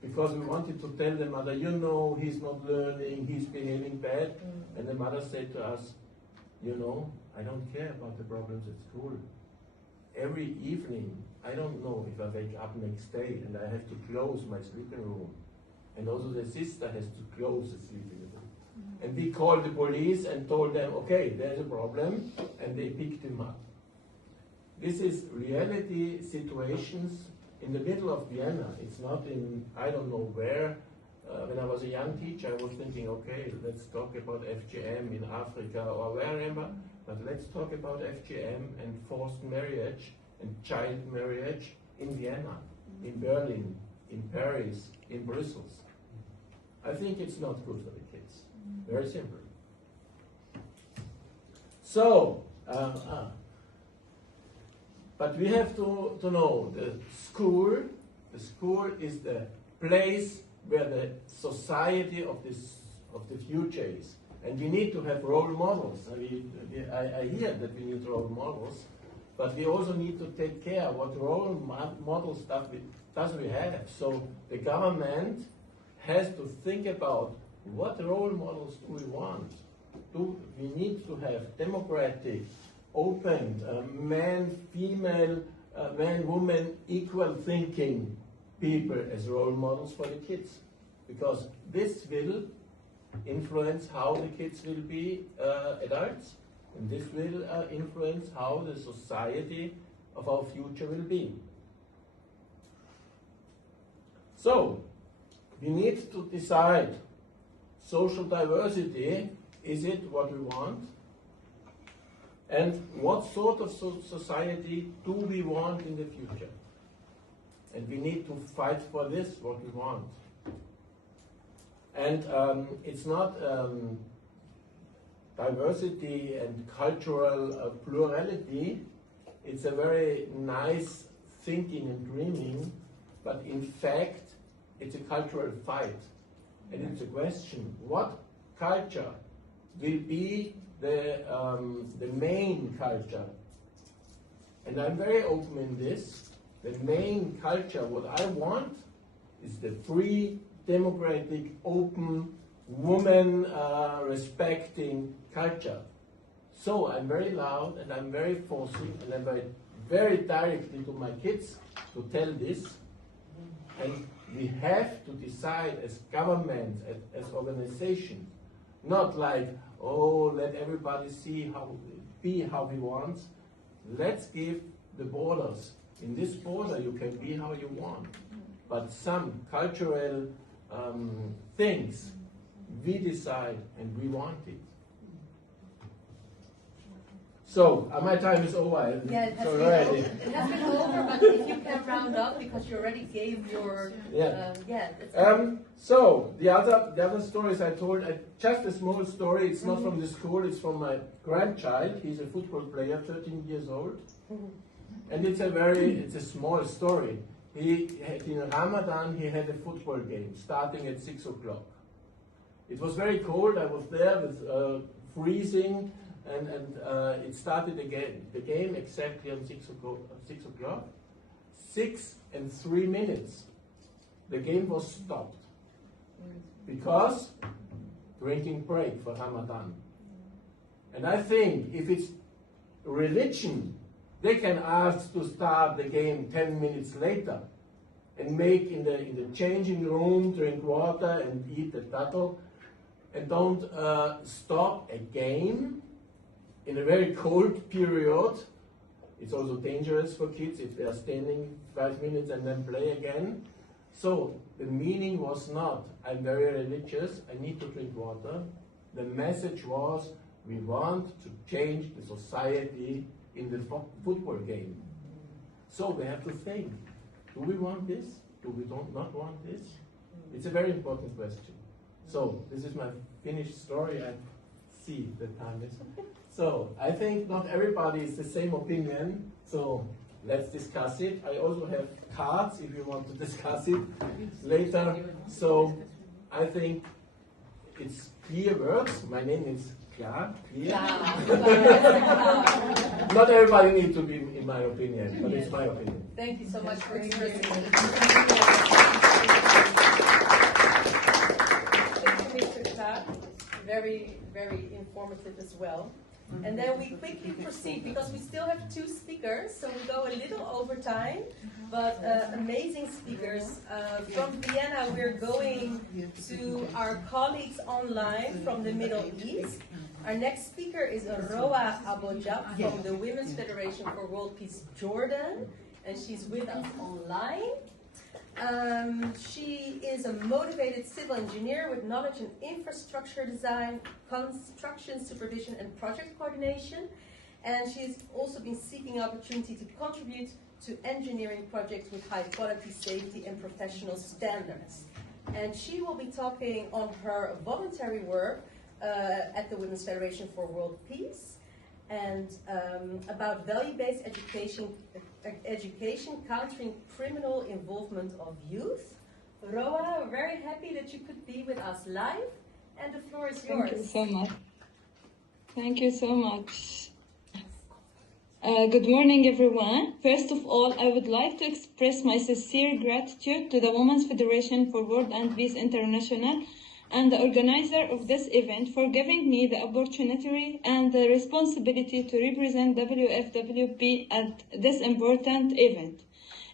because we wanted to tell the mother, you know, he's not learning, he's behaving bad, and the mother said to us, you know, I don't care about the problems at school. Every evening, I don't know if I wake up next day and I have to close my sleeping room. And also the sister has to close the sleeping room. And we called the police and told them, okay, there's a problem, and they picked him up. This is reality situations in the middle of Vienna. It's not in, I don't know where. When I was a young teacher, I was thinking, okay, let's talk about FGM in Africa or wherever, but let's talk about FGM and forced marriage and child marriage in Vienna, in Berlin, in Paris, in Brussels. I think it's not good for the kids. Very simple. So, but we have to know the school is the place where the society of the future is. And we need to have role models. I hear that we need role models, but we also need to take care what role model stuff does we have. So the government has to think about what role models do we want? Do we need to have democratic, open, man, female, man, woman, equal thinking people as role models for the kids? Because this will influence how the kids will be adults, and this will influence how the society of our future will be. So, we need to decide, social diversity, is it what we want? And what sort of society do we want in the future? And we need to fight for this, what we want. And it's not diversity and cultural plurality. It's a very nice thinking and dreaming, but in fact, it's a cultural fight. And it's a question, what culture will be the main culture? And I'm very open in this. The main culture, what I want, is the free, democratic, open, woman respecting culture. So I'm very loud and I'm very forcing and I'm very directly to my kids to tell this. And we have to decide as governments, as organizations, not like, oh, let everybody be how we want. Let's give the borders. In this border, you can be how you want. But some cultural things, we decide and we want it. So, my time is over. Yeah, it has been over, but if you can round up, because you already gave your... So, the other stories I told, just a small story, it's not from the school, it's from my grandchild. He's a football player, 13 years old. And it's a small story. In Ramadan, he had a football game starting at 6 o'clock. It was very cold, I was there with freezing, and it started again. The game exactly on 6 o'clock. 6 and 3 minutes. The game was stopped. Because drinking break for Ramadan. And I think if it's religion, they can ask to start the game 10 minutes later and make in the changing room, drink water and eat the tattle, and don't stop a game in a very cold period. It's also dangerous for kids if they are standing 5 minutes and then play again. So the meaning was not, I'm very religious, I need to drink water. The message was, we want to change the society in the football game. So we have to think, do we want this? Do we not want this? It's a very important question. So this is my finished story. I see the time is. So I think not everybody is the same opinion. So let's discuss it. I also have cards if you want to discuss it later. So I think it's clear words. My name is Clear. Not everybody needs to be in my opinion, but it's my opinion. Thank you so much for expressing it. Thank you, Mr. Clark. Very, very informative as well. And then we quickly proceed because we still have 2 speakers, so we go a little over time, but amazing speakers. From Vienna, we're going to our colleagues online from the Middle East. Our next speaker is Roa Abojab from the Women's Federation for World Peace Jordan, and she's with us online. She is a motivated civil engineer with knowledge in infrastructure design, construction supervision and project coordination, and she's also been seeking opportunity to contribute to engineering projects with high quality, safety and professional standards. And she will be talking on her voluntary work at the Women's Federation for World Peace and about value-based education countering criminal involvement of youth. Roa, very happy that you could be with us live, and the floor is yours. Thank you so much. Thank you so much. Good morning, everyone. First of all, I would like to express my sincere gratitude to the Women's Federation for World and Peace International and the organizer of this event for giving me the opportunity and the responsibility to represent WFWP at this important event.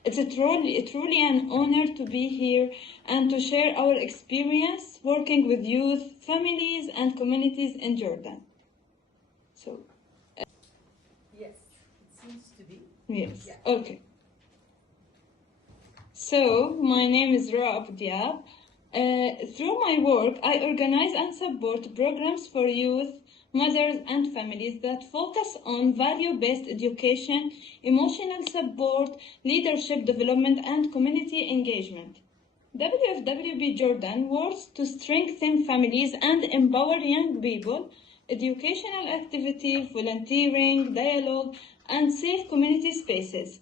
It's truly an honor to be here and to share our experience working with youth, families, and communities in Jordan. So, Yes, it seems to be. yes, Yeah. okay. So, my name is Raab Diab. Through my work, I organize and support programs for youth, mothers, and families that focus on value-based education, emotional support, leadership development, and community engagement. WFWP Jordan works to strengthen families and empower young people, educational activity, volunteering, dialogue, and safe community spaces.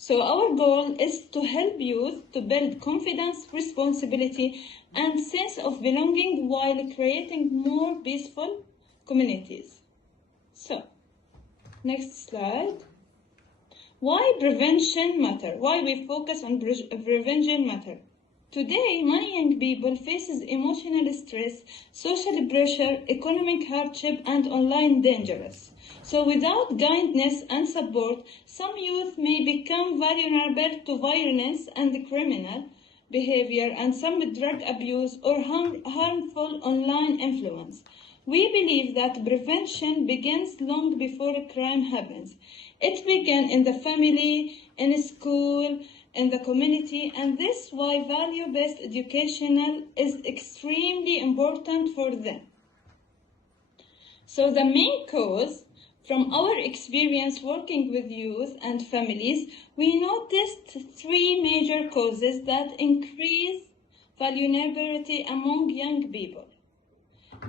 So our goal is to help youth to build confidence, responsibility, and sense of belonging while creating more peaceful communities. So, next slide. Why prevention matter? Why we focus on prevention matter? Today, many young people faces emotional stress, social pressure, economic hardship, and online dangers. So without guidance and support, some youth may become vulnerable to violence and criminal behavior and some drug abuse or harmful online influence. We believe that prevention begins long before a crime happens. It begins in the family, in school, in the community, and this is why value-based education is extremely important for them. So the main cause, from our experience working with youth and families, we noticed three major causes that increase vulnerability among young people.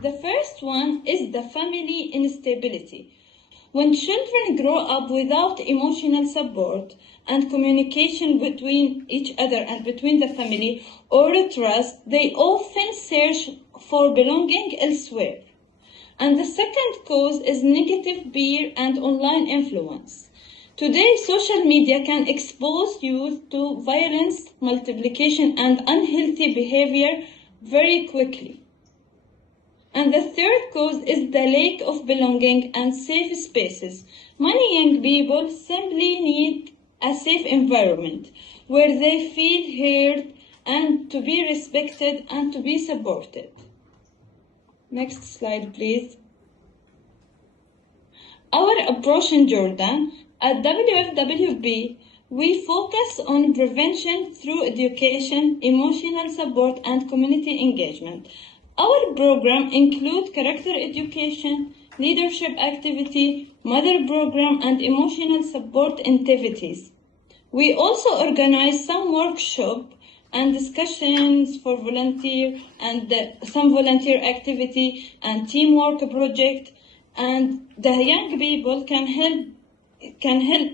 The first one is the family instability. When children grow up without emotional support and communication between each other and between the family or trust, they often search for belonging elsewhere. And the second cause is negative peer and online influence. Today, social media can expose youth to violence, multiplication, and unhealthy behavior very quickly. And the third cause is the lack of belonging and safe spaces. Many young people simply need a safe environment where they feel heard and to be respected and to be supported. Next slide, please. Our approach in Jordan, at WFWP, we focus on prevention through education, emotional support, and community engagement. Our program includes character education, leadership activity, mother program, and emotional support activities. We also organize some workshops and discussions for volunteer and some volunteer activity and teamwork project, and the young people can help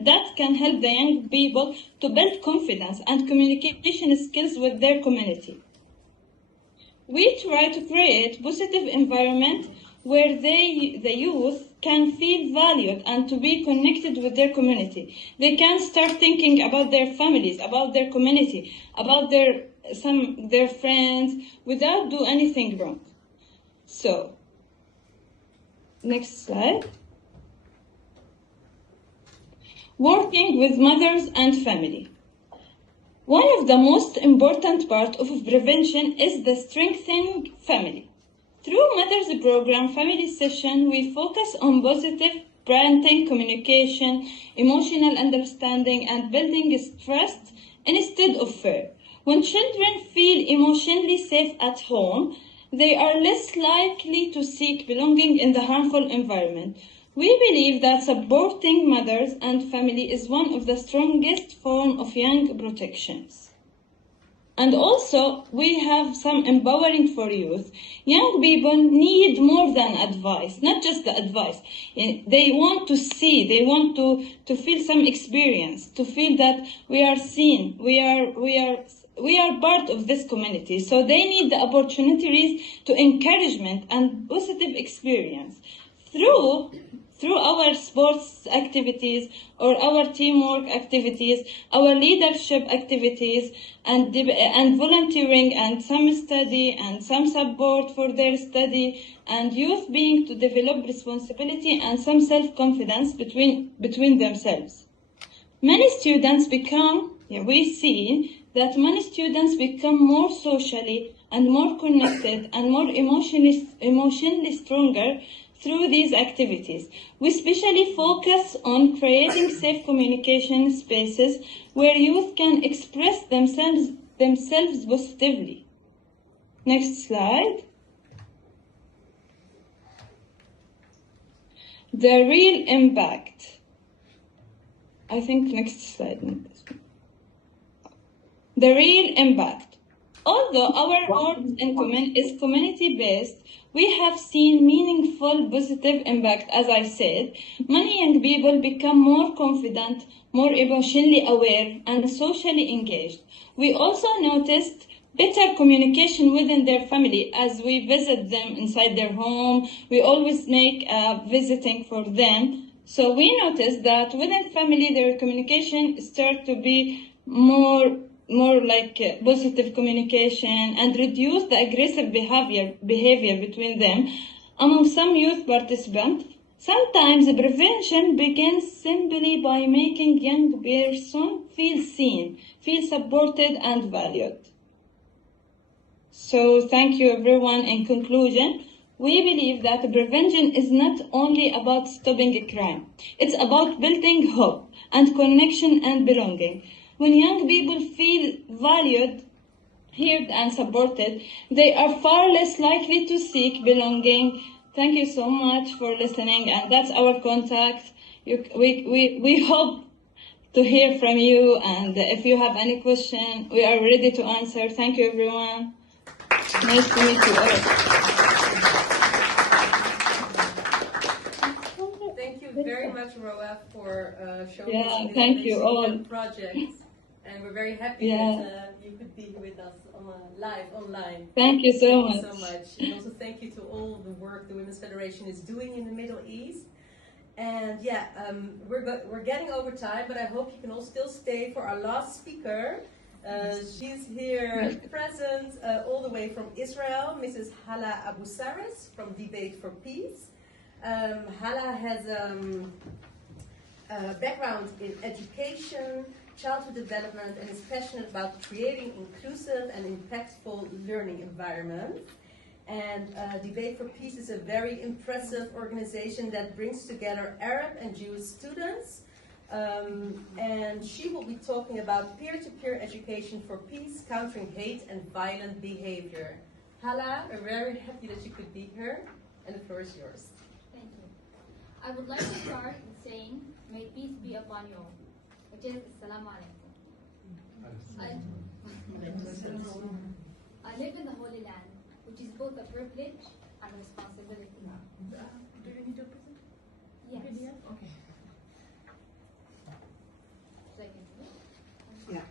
the young people to build confidence and communication skills with their community. We try to create positive environment where the youth can feel valued and to be connected with their community. They can start thinking about their families, about their community, about their friends without do anything wrong. So, next slide. Working with mothers and family. One of the most important parts of prevention is the strengthening family. Through Mothers Program Family Session, we focus on positive parenting, communication, emotional understanding, and building trust instead of fear. When children feel emotionally safe at home, they are less likely to seek belonging in the harmful environment. We believe that supporting mothers and family is one of the strongest forms of young protections. And also, we have some empowering for youth. Young people need more than advice, not just the advice. They want to see, they want to feel some experience, to feel that we are seen, we are part of this community. So they need the opportunities to encouragement and positive experience. Through through our sports activities or our teamwork activities, our leadership activities, and volunteering, and some study and some support for their study, and youth being to develop responsibility and some self-confidence between themselves. Many students we see that many students become more socially and more connected and more emotionally stronger through these activities. We especially focus on creating safe communication spaces where youth can express themselves positively. Next slide. The real impact. I think next slide. The real impact. Although our work is community-based, we have seen meaningful positive impact. As I said, many young people become more confident, more emotionally aware, and socially engaged. We also noticed better communication within their family as we visit them inside their home. We always make visiting for them. So we noticed that within family, their communication start to be more like positive communication, and reduce the aggressive behavior between them. Among some youth participants, sometimes prevention begins simply by making young person feel seen, feel supported and valued. So thank you everyone. In conclusion, we believe that prevention is not only about stopping crime. It's about building hope and connection and belonging. When young people feel valued, heard and supported, they are far less likely to seek belonging. Thank you so much for listening, and that's our contact. We hope to hear from you, and if you have any question, we are ready to answer. Thank you everyone. Nice to meet you all. Thank you very much, Roa, for showing Yeah, us thank you all. projects. And we're very happy that you could be with us live online. Thank you so much. Thank you so much. And also thank you to all the work the Women's Federation is doing in the Middle East. And yeah, we're getting over time, but I hope you can all still stay for our last speaker. She's here present all the way from Israel, Mrs. Hala Abu Saris from Debate for Peace. Hala has a background in education, childhood development, and is passionate about creating inclusive and impactful learning environments. And Debate for Peace is a very impressive organization that brings together Arab and Jewish students. And she will be talking about peer-to-peer education for peace, countering hate and violent behavior. Hala, we're very happy that you could be here, and the floor is yours. Thank you. I would like to start with saying, may peace be upon you all, which is Assalamu alaikum. I live in the Holy Land, which is both a privilege and a responsibility. Do you need to present? Yes. Okay. Yeah.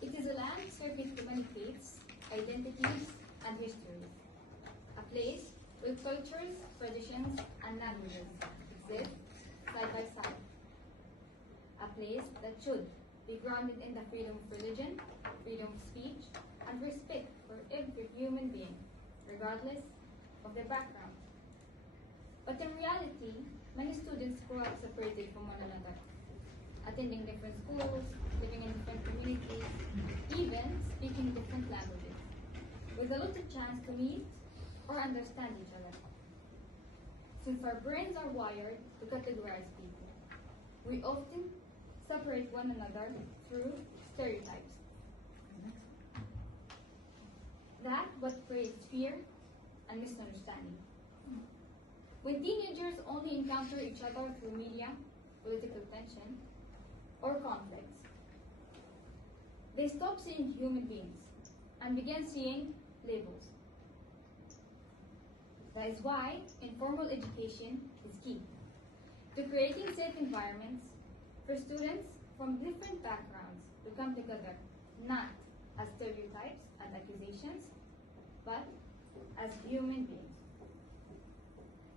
It is a land served with many faiths, identities, and histories. A place with cultures, traditions, and languages exist side by side. A place that should be grounded in the freedom of religion, freedom of speech, and respect for every human being, regardless of their background. But in reality, many students grow up separated from one another, attending different schools, living in different communities, even speaking different languages, with a little chance to meet or understand each other. Since our brains are wired to categorize people, we often separate one another through stereotypes. That what creates fear and misunderstanding. When teenagers only encounter each other through media, political tension, or conflicts, they stop seeing human beings and begin seeing labels. That is why informal education is key to creating safe environments for students from different backgrounds to come together, not as stereotypes and accusations, but as human beings.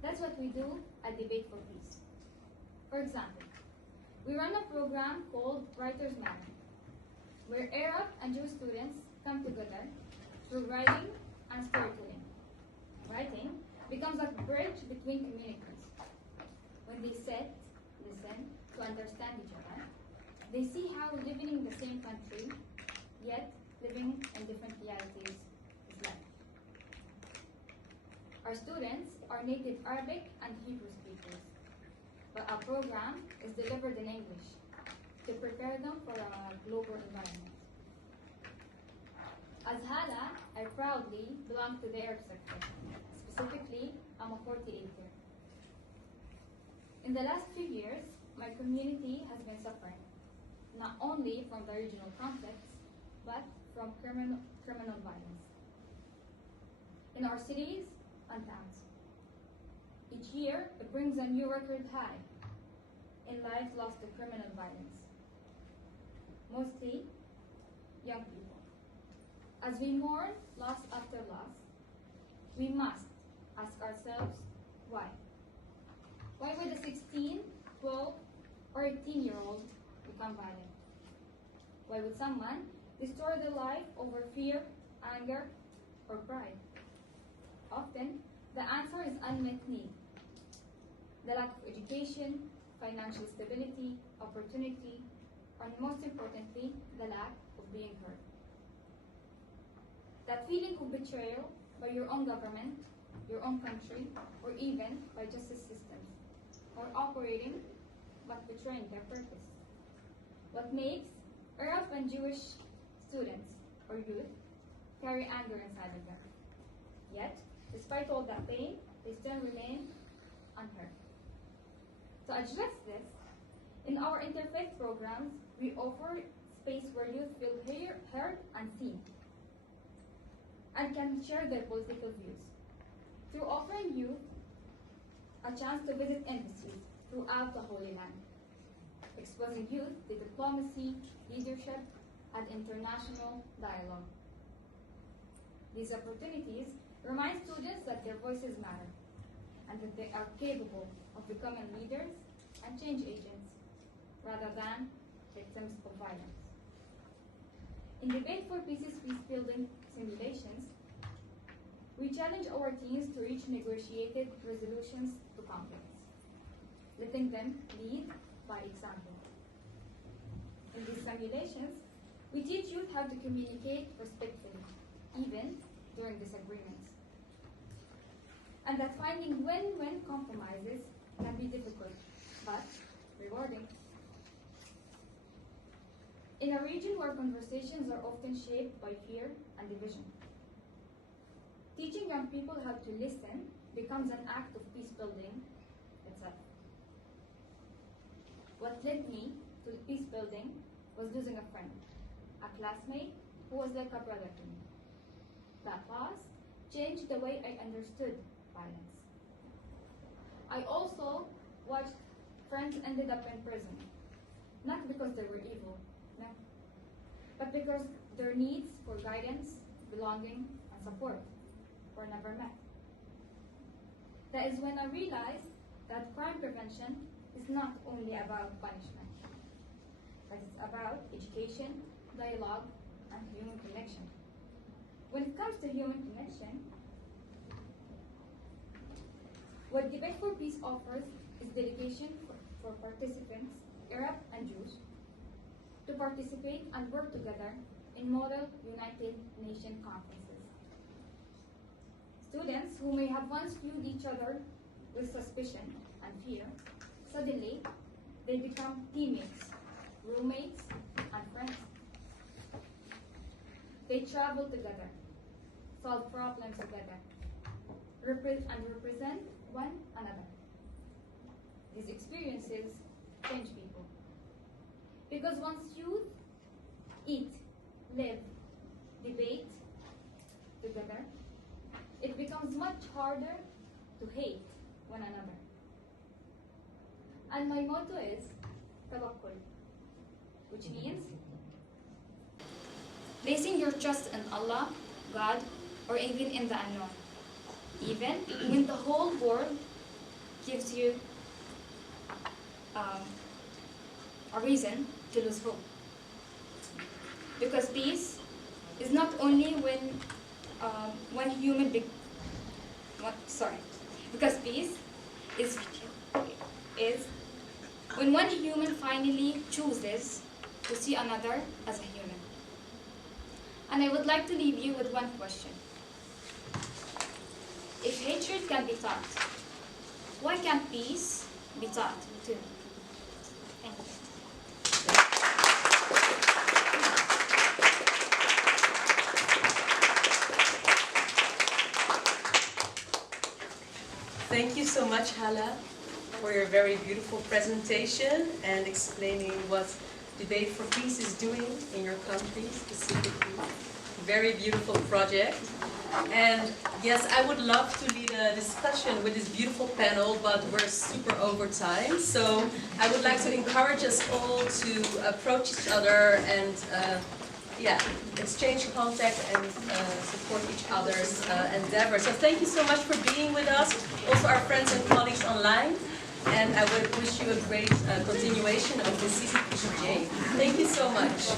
That's what we do at Debate for Peace. For example, we run a program called Writers Matter, where Arab and Jewish students come together through writing and storytelling. Writing becomes a bridge between communities. When they sit, listen to understand each other, they see how living in the same country, yet living in different realities, is like. Our students are native Arabic and Hebrew speakers, but our program is delivered in English to prepare them for a global environment. As Hala, I proudly belong to the Arab sector. Specifically, I'm a 48er. In the last few years, my community has been suffering, not only from the regional conflicts, but from criminal violence in our cities and towns. Each year, it brings a new record high in lives lost to criminal violence, mostly young people. As we mourn loss after loss, we must ask ourselves why. Why would a 16, 12, or 18-year-old become violent? Why would someone destroy their life over fear, anger, or pride? Often, the answer is unmet need. The lack of education, financial stability, opportunity, and most importantly, the lack of being heard. That feeling of betrayal by your own government, your own country, or even by justice systems, or operating but betraying their purpose. What makes Arab and Jewish students or youth carry anger inside of them. Yet, despite all that pain, they still remain unheard. To address this, in our interfaith programs, we offer space where youth feel heard and seen, and can share their political views. Through offering youth a chance to visit embassies throughout the Holy Land, exposing youth to diplomacy, leadership, and international dialogue. These opportunities remind students that their voices matter, and that they are capable of becoming leaders and change agents, rather than victims of violence. In Debate for Peace's peace-building simulations, we challenge our teams to reach negotiated resolutions to conflicts, letting them lead by example. In these simulations, we teach youth how to communicate respectfully, even during disagreements, and that finding win-win compromises can be difficult, but rewarding. In a region where conversations are often shaped by fear and division, teaching young people how to listen becomes an act of peace building itself. What led me to peace building was losing a friend, a classmate who was like a brother to me. That loss changed the way I understood violence. I also watched friends ended up in prison, not because they were evil, no, but because their needs for guidance, belonging, and support were never met. That is when I realized that crime prevention is not only about punishment, but it's about education, dialogue, and human connection. When it comes to human connection, what Debate for Peace offers is dedication for participants, Arab and Jews, to participate and work together in model United Nations conferences. Students who may have once viewed each other with suspicion and fear, suddenly they become teammates, roommates, and friends. They travel together, solve problems together, and represent one another. These experiences change people. Because once youth eat, live, debate together, it becomes much harder to hate one another. And my motto is tawakkul, which means placing your trust in Allah, God, or even in the unknown, even when the whole world gives you a reason to lose hope. Because peace is not only when because peace is when one human finally chooses to see another as a human. And I would like to leave you with one question. If hatred can be taught, why can't peace be taught too? Thank you. Thank you so much, Hala, for your very beautiful presentation and explaining what Debate for Peace is doing in your country specifically. Very beautiful project. And yes, I would love to lead a discussion with this beautiful panel, but we're super over time. So I would like to encourage us all to approach each other and exchange contact and support each other's endeavors. So thank you so much for being with us, also our friends and colleagues online. And I would wish you a great continuation of the CCPCJ. Thank you so much.